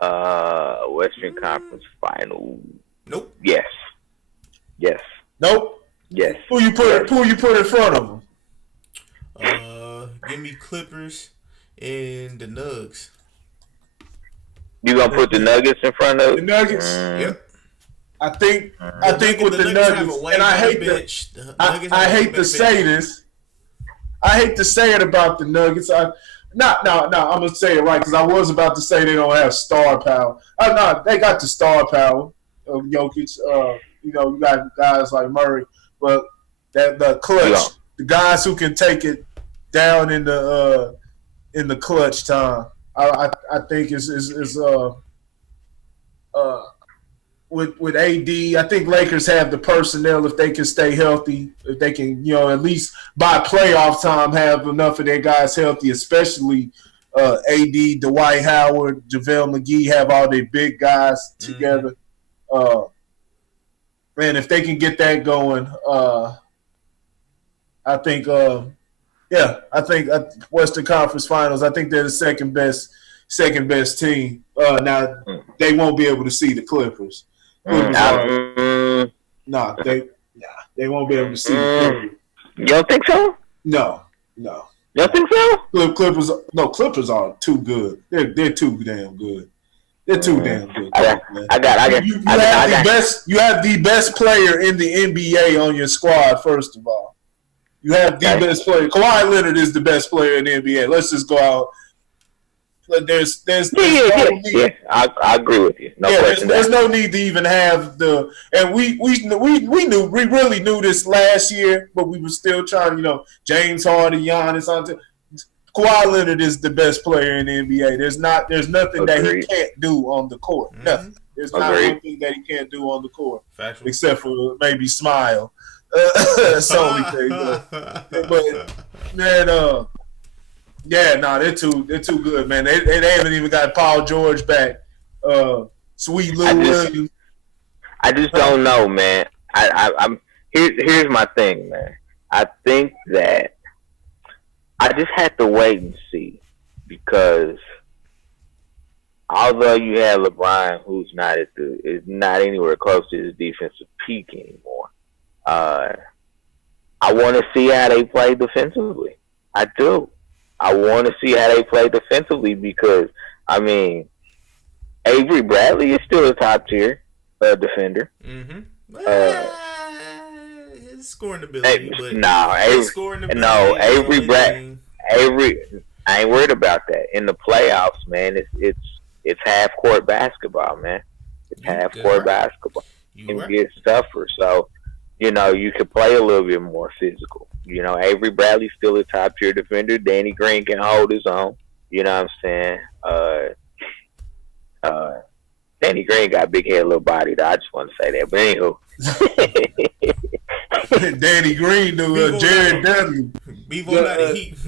Western Conference Finals. Nope. Yes. Nope. Yes. Who you put in front of them? Give me Clippers and the Nuggets. You gonna put the Nuggets in front of the Nuggets? Yep. I think with the Nuggets, and I hate to say this. I hate to say it about the Nuggets. I'm gonna say it right because I was about to say they don't have star power. No, they got the star power of Jokic. You got guys like Murray, but the clutch, the guys who can take it down in the clutch time. I think is with AD, I think Lakers have the personnel if they can stay healthy, if they can, at least by playoff time have enough of their guys healthy, especially AD, Dwight Howard, JaVale McGee, have all their big guys together. And if they can get that going, I think Western Conference Finals, I think they're the second best team. Now they won't be able to see the Clippers. They won't be able to see the Clippers. You don't think so? No. You don't think so? Clippers are too good. They're too damn good. They're too damn good. You have the best player in the NBA on your squad. First of all, you have the best player. Kawhi Leonard is the best player in the NBA. Let's just go out. There's I agree with you. There's no need to even have and we really knew this last year, but we were still trying. James Harden, Giannis, Kawhi Leonard is the best player in the NBA. There's nothing that he can't do on the court. Mm-hmm. Nothing. There's not one thing that he can't do on the court, except for maybe smile. That's the only thing. But man, they're too good, man. They haven't even got Paul George back. Sweet Lou Williams. I just don't know, man. I'm here's my thing, man. I think that I just have to wait and see because although you have LeBron, who's is not anywhere close to his defensive peak anymore, I want to see how they play defensively. I do. I want to see how they play defensively because, Avery Bradley is still a top tier defender. Mm-hmm. His scoring ability, Avery Bradley. I ain't worried about that. In the playoffs, man, it's half court basketball, man. It's half court basketball. It gets tougher, so you can play a little bit more physical. Avery Bradley's still a top tier defender. Danny Green can hold his own. You know what I'm saying? Danny Green got big head, little body. Though. I just want to say that. But anywho, Danny Green, Jared Dudley.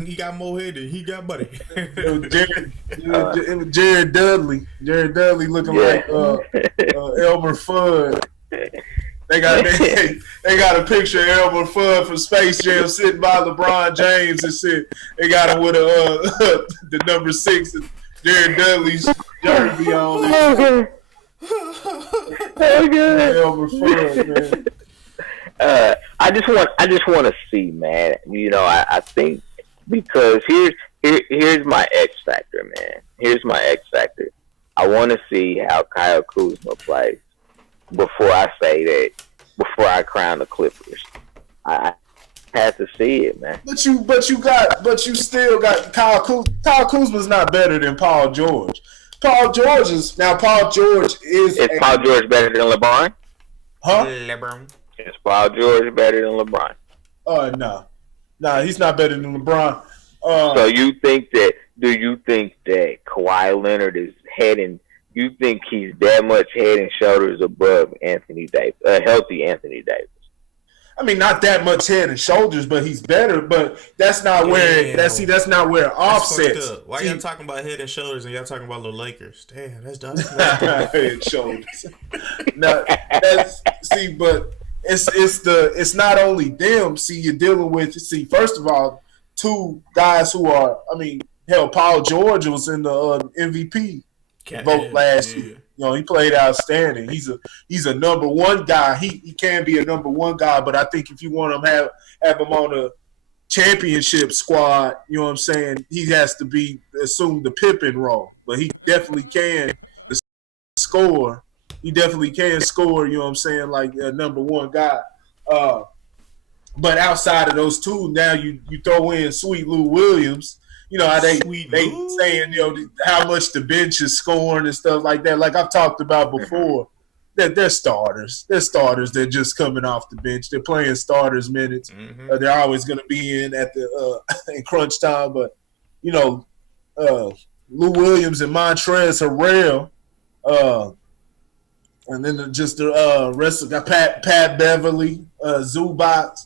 He got more head than he got body. It was Jared Dudley. Jared Dudley looking like Elmer Fudd. They got a picture of Elmer Fudd from Space Jam sitting by LeBron James and shit. They got him with the number 6 Jared Dudley's jersey on. Elmer Fudd, man. I just want to see, man. I think because here's my X factor, man. Here's my X factor. I want to see how Kyle Kuzma plays before I say that. Before I crown the Clippers, I had to see it, man. But you still got Kyle Kuzma. Kyle Kuzma's not better than Paul George. Paul George is Paul George is. Is Paul George better than LeBron? Huh? LeBron. Is Paul George better than LeBron? No, he's not better than LeBron. So do you think that Kawhi Leonard is heading? You think he's that much head and shoulders above Anthony Davis, a healthy Anthony Davis? Not that much head and shoulders, but he's better. But that's not where that's not where it offsets. Why y'all talking about head and shoulders and y'all talking about the Lakers? Damn, that's dumb. Head and shoulders. No, but it's not only them. See, you're dealing with first of all, two guys who are. Paul George was in the MVP vote last year. He played outstanding. He's a number one guy. He can be a number one guy, but I think if you want him have him on championship squad, you know what I'm saying, he has to assume the Pippen role. But he definitely can score. He definitely can score, you know what I'm saying, like a number one guy. But outside of those two, now you throw in Sweet Lou Williams. You know how they saying, you know, how much the bench is scoring and stuff like that. Like I've talked about before, that they're starters. They're starters. They're just coming off the bench. They're playing starters minutes. They're always going to be in at the in crunch time. But you know, Lou Williams and Montrezl Harrell, and then just the rest of got Pat Beverly, Zubac.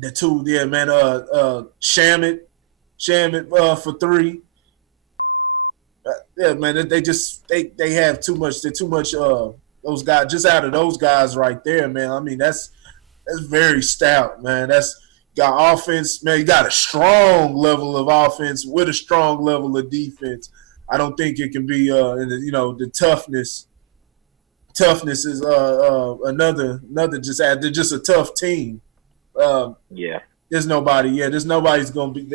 The two, yeah, man. Shamit for three. Yeah, man. They have too much. They're too much. Those guys, just out of those guys right there, man. I mean, that's very stout, man. That's got offense, man. You got a strong level of offense with a strong level of defense. I don't think it can be, you know, the toughness. Toughness is another just they're just a tough team. There's nobody's gonna be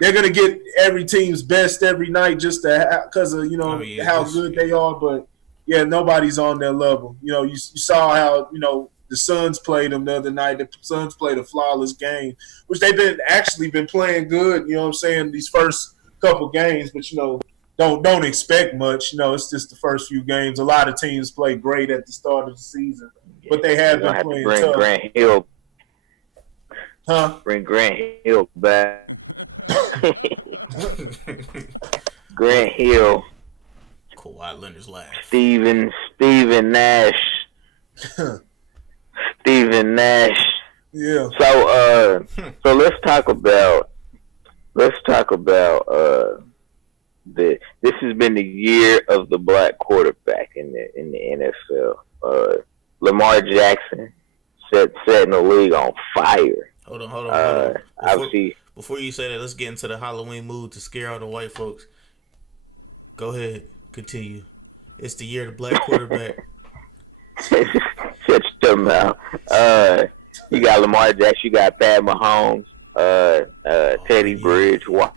they're gonna get every team's best every night just because of, you know, how good they are. But yeah, nobody's on their level. You know, you saw how, you know, the Suns played them the other night. The Suns played a flawless game, which they've been playing good. You know what I'm saying, these first couple games, but you know. Don't expect much. You know, it's just the first few games. A lot of teams play great at the start of the season, but they have been playing tough. Grant Hill. Huh? Bring Grant Hill back. Grant Hill. Kawhi Leonard's laugh. Steven Nash. Steven Nash. Yeah. So let's talk about this has been the year of the black quarterback in the NFL. Lamar Jackson setting the league on fire. Hold on. Before you say that, let's get into the Halloween mood to scare all the white folks. Go ahead, continue. It's the year of the black quarterback. Shut your mouth. You got Lamar Jackson. You got Pat Mahomes. Teddy Bridgewater.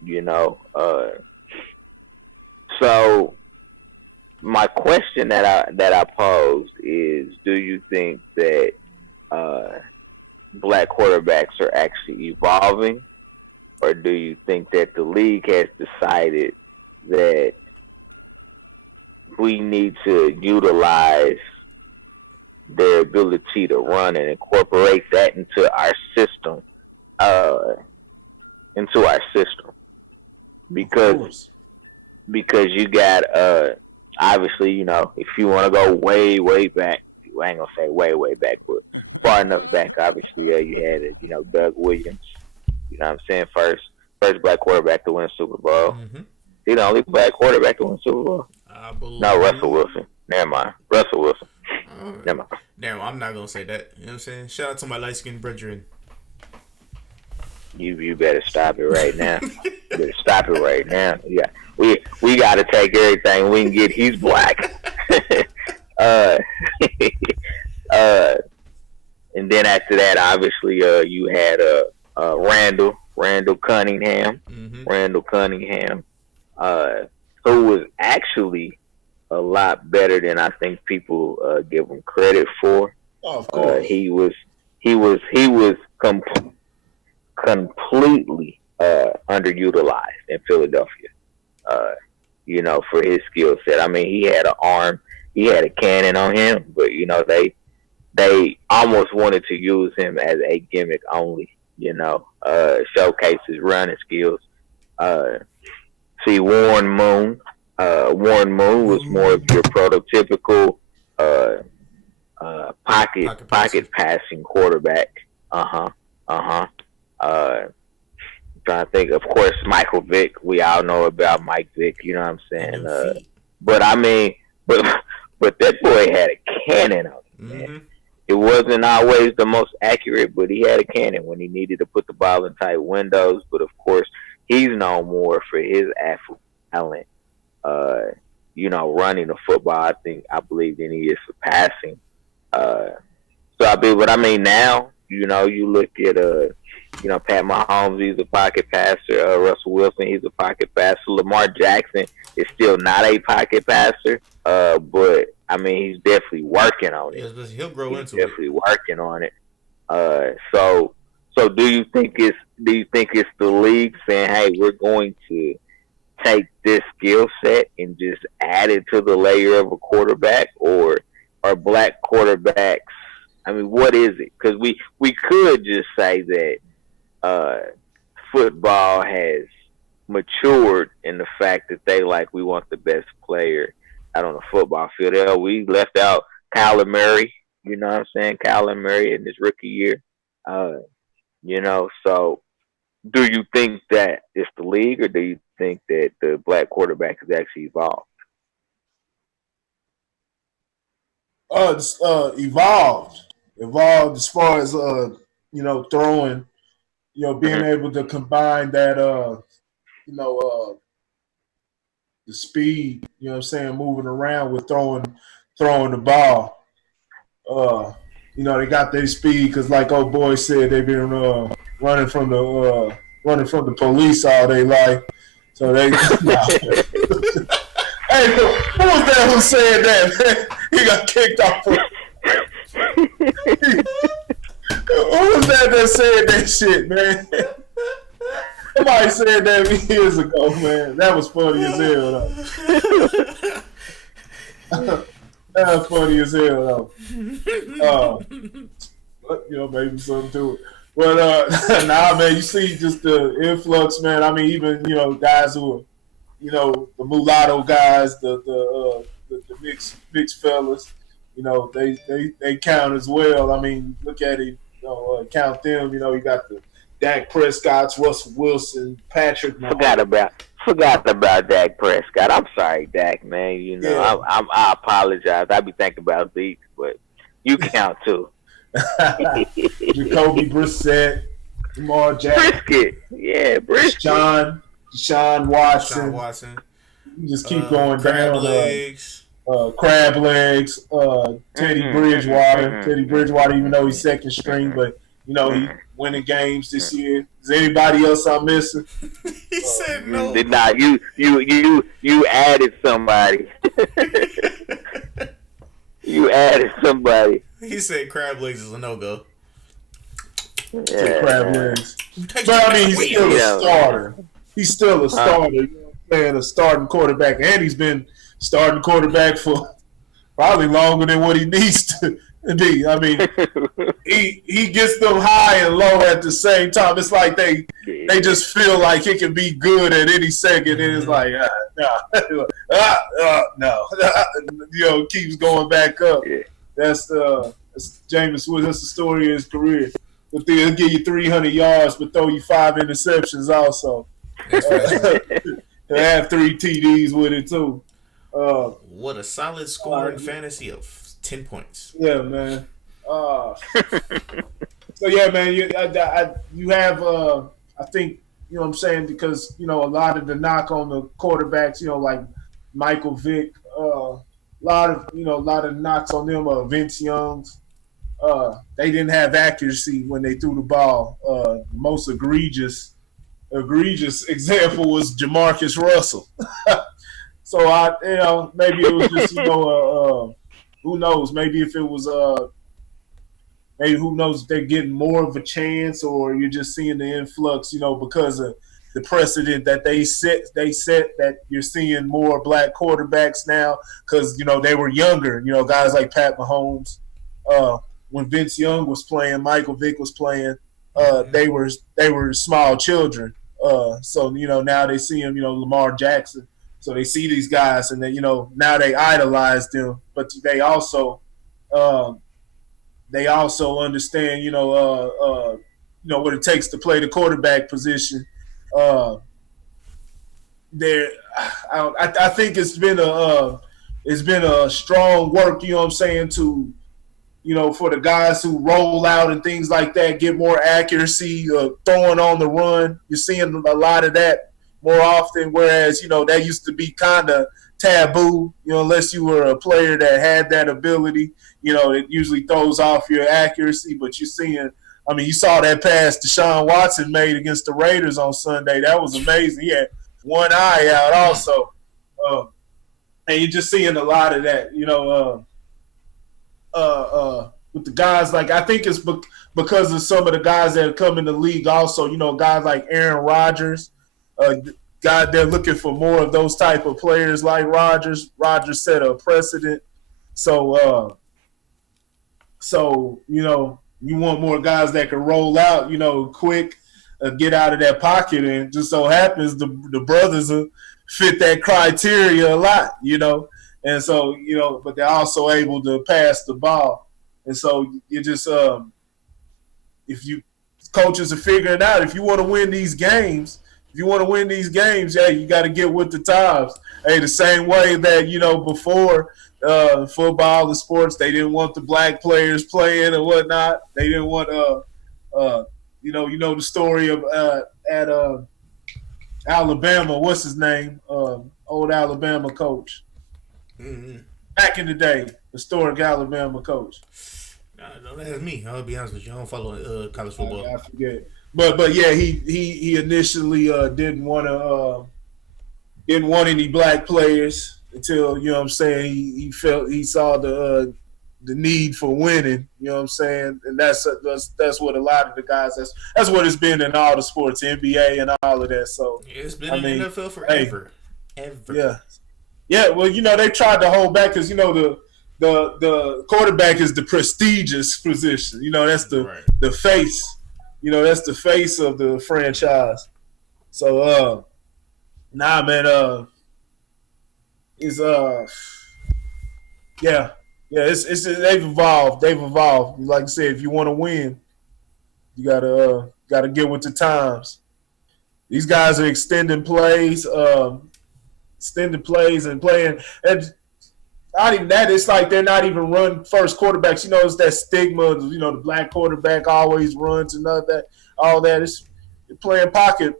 You know, so my question that I posed is, do you think that black quarterbacks are actually evolving, or do you think that the league has decided that we need to utilize their ability to run and incorporate that into our system? Because you got obviously, you know, if you want to go way back, I ain't gonna say way back, but far enough back, obviously, you had you know, Doug Williams, you know what I'm saying, first black quarterback to win a Super Bowl. He's the only black quarterback to win a Super Bowl. No, Russell Wilson. Never mind. Russell Wilson. Never mind. Damn, I'm not gonna say that. You know what I'm saying? Shout out to my light skinned brethren. You better stop it right now. Yeah, we got to take everything we can get. He's black. And then after that, obviously, you had Randall Cunningham. Randall Cunningham, who was actually a lot better than I think people give him credit for. Oh, of course. He was completely underutilized in Philadelphia. You know, for his skill set. I mean, he had an arm, he had a cannon on him, but you know, they almost wanted to use him as a gimmick only. You know, showcase his running skills. See, Warren Moon was more of your prototypical pocket passing quarterback. Trying to think, of course, Michael Vick. We all know about Mike Vick. You know what I'm saying? But I mean, but that boy had a cannon on him. Man. It wasn't always the most accurate, but he had a cannon when he needed to put the ball in tight windows. But of course, he's known more for his athletic talent. You know, running the football. I believe than he is for passing. So what I mean now, you look at Pat Mahomes, he's a pocket passer. Russell Wilson, he's a pocket passer. Lamar Jackson is still not a pocket passer. But I mean, he's definitely working on it. Yeah, he'll grow into it. Definitely working on it. So do you think it's the league saying, hey, we're going to take this skill set and just add it to the layer of a quarterback, or are black quarterbacks? I mean, what is it? Because we could just say that football has matured in the fact that we want the best player out on the football field. Hell, we left out Kyler Murray. You know what I'm saying? Kyler Murray in his rookie year. So do you think that it's the league, or do you think that the black quarterback has actually evolved? It's evolved as far as throwing, being able to combine that the speed, moving around with throwing the ball. They got their speed because, like old boy said, they've been running from the police all day life. So they. Hey, who was that who said that? Man? He got kicked off. Who was that said that shit, man? Somebody said that years ago, man. That was funny as hell, though. That was funny as hell, though. But, maybe something to it. But, man, you see just the influx, man. I mean, even, guys who are, the mulatto guys, the mixed fellas, they count as well. I mean, look at it, count them. You got the Dak Prescott's, Russell Wilson, Patrick Mahomes. Forgot about Dak Prescott. I'm sorry, Dak, man. I apologize. I be thinking about Zeke, but you count too. Jacoby Brissett, Lamar Jackson, Brisket, Deshaun Watson. You just keep going crab down. Legs. Crab legs. Teddy Bridgewater. Teddy Bridgewater, even though he's second string, but he winning games this year. Is anybody else I'm missing? He said no. Nah, you added somebody. You added somebody. He said crab legs is a no-go. Yeah. Crab legs. But I mean, he's still a starter. He's still a starter. You know what I'm saying? A starting quarterback. And he's been starting quarterback for probably longer than what he needs to be. I mean, he gets them high and low at the same time. It's like they just feel like it can be good at any second. And it's like, no. Keeps going back up. That's Jameis Winston. That's the story of his career. But they'll give you 300 yards, but throw you 5 interceptions also. They have 3 TDs with it too. What a solid score in fantasy of 10 points. Yeah, man. So yeah, man. You have. I think what I'm saying, because a lot of the knock on the quarterbacks, like Michael Vick, a lot of knocks on them. Vince Young's. They didn't have accuracy when they threw the ball. The most egregious example was Jamarcus Russell. So maybe it was just who knows? Maybe if it was maybe who knows if they're getting more of a chance, or you're just seeing the influx, because of the precedent that they set that you're seeing more black quarterbacks now, because they were younger. Guys like Pat Mahomes. When Vince Young was playing, Michael Vick was playing, they were small children. So now they see him, Lamar Jackson. So they see these guys, and they now they idolize them, but they also understand what it takes to play the quarterback position. I think it's been a strong work, to for the guys who roll out and things like that, get more accuracy, throwing on the run. You're seeing a lot of that more often, whereas, that used to be kind of taboo, unless you were a player that had that ability. It usually throws off your accuracy, but you saw that pass Deshaun Watson made against the Raiders on Sunday. That was amazing. He had one eye out also. And you're just seeing a lot of that, with the guys. Like, I think it's because of some of the guys that come in the league also, guys like Aaron Rodgers, God, they're looking for more of those type of players like Rodgers. Rodgers set a precedent. So you want more guys that can roll out, quick, get out of that pocket. And just so happens the brothers fit that criteria a lot, And so, but they're also able to pass the ball. And so you just, coaches are figuring out, if you want to win these games, hey, you got to get with the times. Hey, the same way that, before football and sports, they didn't want the black players playing and whatnot. They didn't want, the story of at Alabama, what's his name? Old Alabama coach. Mm-hmm. Back in the day, historic Alabama coach. Don't ask me. I'll be honest with you. I don't follow college football. I forget. But yeah, he initially didn't want any black players until he saw the need for winning. And that's what a lot of the guys that's what it's been in all the sports, NBA and all of that. So it's been in the NFL forever. Yeah. Well, they tried to hold back because the quarterback is the prestigious position. That's the face. That's the face of the franchise. So, man, it's it's they've evolved. Like I said, if you want to win, you gotta get with the times. These guys are extending plays and playing. And not even that, it's like they're not even run first quarterbacks. It's that stigma of, the black quarterback always runs and all that. They're playing pocket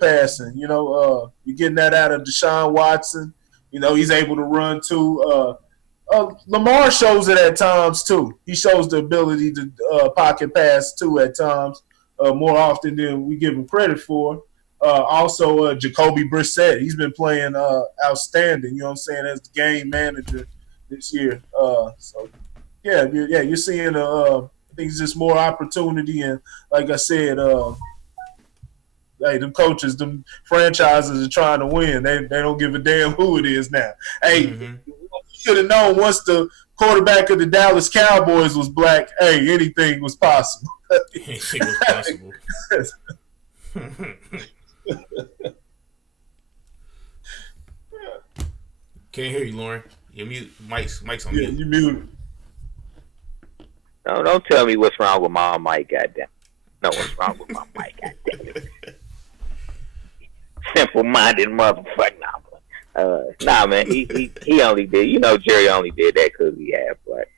passing. You're getting that out of Deshaun Watson. He's able to run too. Lamar shows it at times too. He shows the ability to pocket pass too at times, more often than we give him credit for. Also, Jacoby Brissett, he's been playing outstanding, as the game manager this year. You're seeing, I think it's just more opportunity. And like I said, them coaches, them franchises are trying to win. They don't give a damn who it is now. Hey, you should have known once the quarterback of the Dallas Cowboys was black, hey, anything was possible. Anything was possible. Can't hear you, Lauren. You're mute. Mike's on mute. Yeah, you muted. No, don't tell me what's wrong with my mic, goddamn. No, what's wrong with my mic, goddamn. Simple-minded motherfucker. Nah, man. He only did. Jerry only did that because he had black.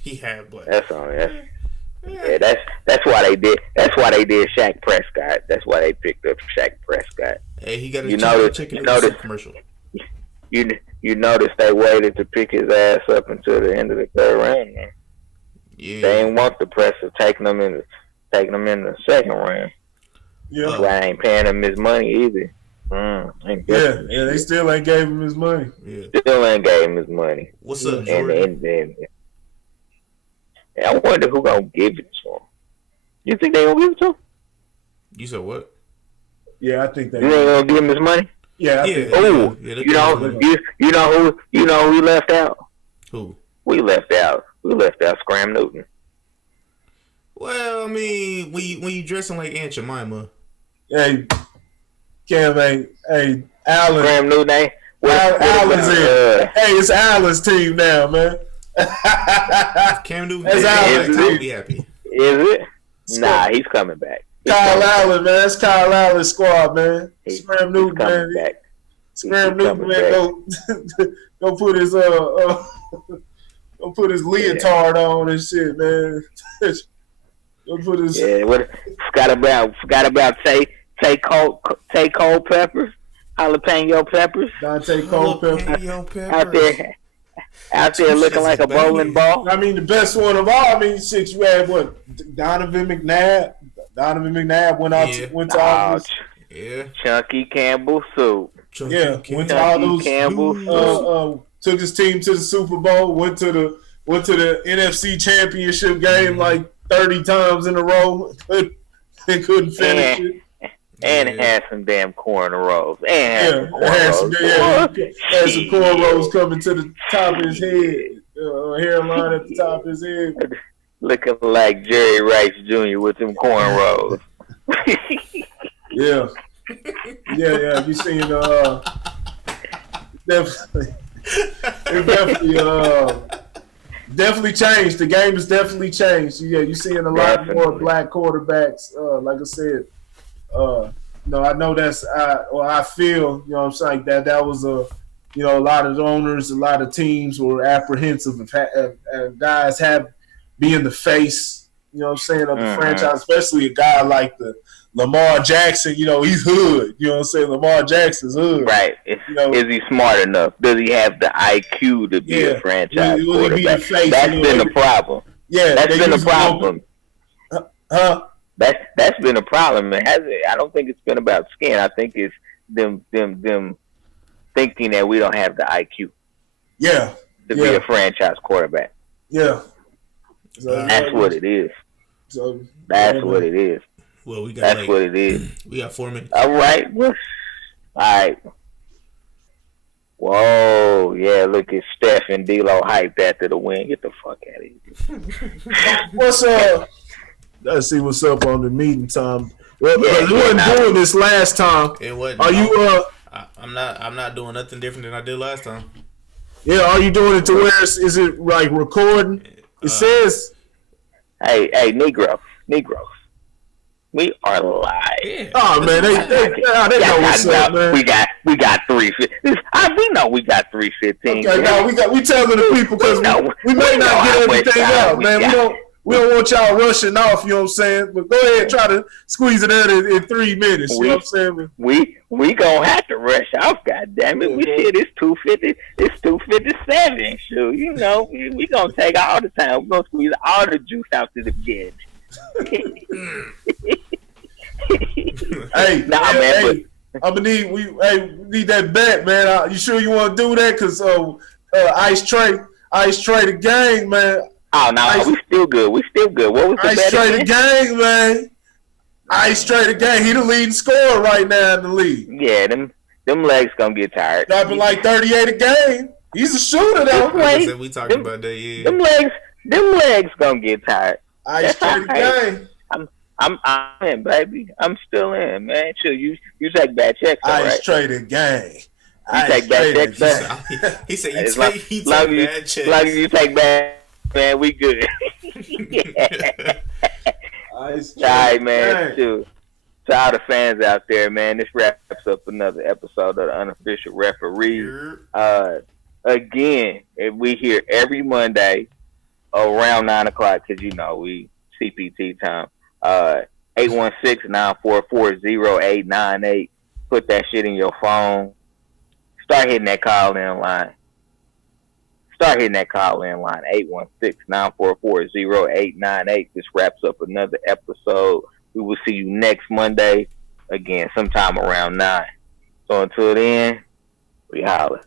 He had black. That's all. Yeah, that's why they did. That's why they did Shaq Prescott. That's why they picked up Shaq Prescott. Hey, he got a chicken commercial. You notice they waited to pick his ass up until the end of the third round. Man. Yeah, they ain't want the press of taking him in the second round. Yeah, that's why I ain't paying him his money either. They still ain't gave him his money. Yeah, still ain't gave him his money. What's up, Jordan? And I wonder who gonna give it to him. You think they gonna give it to him? You said what? Yeah, I think they. You ain't gonna give him his money? Yeah. Oh, you know who we left out? Who? We left out Scram Newton. Well, I mean, when you dressing like Aunt Jemima. Hey, Cam, hey, Allen. Scram Newton, Allen's in. Hey, it's Allen's team now, man. Cam Newton, I'll be happy. Is it? Nah, he's coming back. Kyle Allen, man. That's Kyle Allen's squad, man. Scram Newton, man. Back. Scram Newton, man. Go put his leotard on and shit, man. Go put his forgot about Tay Culpepper. jalapeno peppers. Dante Culpepper. Out there looking like a bowling ball. I mean, the best one of all. I mean, shit, you had what? Donovan McNabb. Donovan McNabb went to all this. Yeah. Chunky Campbell soup. Went to all those. Took his team to the Super Bowl. Went to the NFC Championship game like 30 times in a row. They couldn't finish it. And had some damn cornrows. Had some cornrows coming to the top of his head. Hairline at the top of his head. Looking like Jerry Rice Jr. with them cornrows. Yeah. You seen definitely changed. The game has definitely changed. Yeah, you're seeing a lot more black quarterbacks. Like I said, I know I feel, I'm saying that was a lot of owners, a lot of teams were apprehensive of guys being the face, of the franchise, especially a guy like the Lamar Jackson. He's hood. Lamar Jackson's hood. Right. Is he smart enough? Does he have the IQ to be a franchise quarterback? That's been the problem. Yeah, that's been the problem. That's been a problem, man. I don't think it's been about skin. I think it's them thinking that we don't have the IQ. Yeah. To be a franchise quarterback. Yeah. That's what it is. That's what it is. Well, we got. That's what it is. We got 4 minutes. All right. All right. Whoa, yeah, look at Steph and D-Lo hyped after the win. Get the fuck out of here. What's up? Let's see what's up on the meeting time. Well, you weren't doing this last time. It wasn't. Are you? I'm not doing nothing different than I did last time. Yeah, are you doing it to where is it like recording? It says. Hey, Negroes. We are live. Yeah. Oh man, they know what's up, man. We got 315. We know we got 315. Okay, now we telling the people because we may not get everything out, man. We don't want y'all rushing off, you know what I'm saying? But go ahead, try to squeeze it out in 3 minutes, you know what I'm saying? We gonna have to rush off, goddammit. It's 250, it's 257. Shoot, we gonna take all the time. We're gonna squeeze all the juice out to the edge. Hey, man, I'm gonna we need that bet, man. You sure you want to do that? Cause Ice Trey the gang, man. Oh no, we still good. What was the Ice Trey the gang, man? Ice Trey the gang. He the leading scorer right now in the league. Yeah, them legs gonna get tired. Dropping like 38 a game. He's a shooter though. We talking about that, yeah. Them legs gonna get tired. Ice Trey the gang. I'm in, baby. I'm still in, man. Sure, you take bad checks, all right? Ice Trey the gang. You take bad checks, He said you take bad checks. Long as you take bad, man, we good. All right, man. To all the fans out there, man, this wraps up another episode of the Unofficial Referee. Again, if we here every Monday around 9 o'clock, because we CPT time. 816-944-0898. Put that shit in your phone. Start hitting that call-in line. 816-944-0898. This wraps up another episode. We will see you next Monday, again, sometime around 9. So until then, we holler.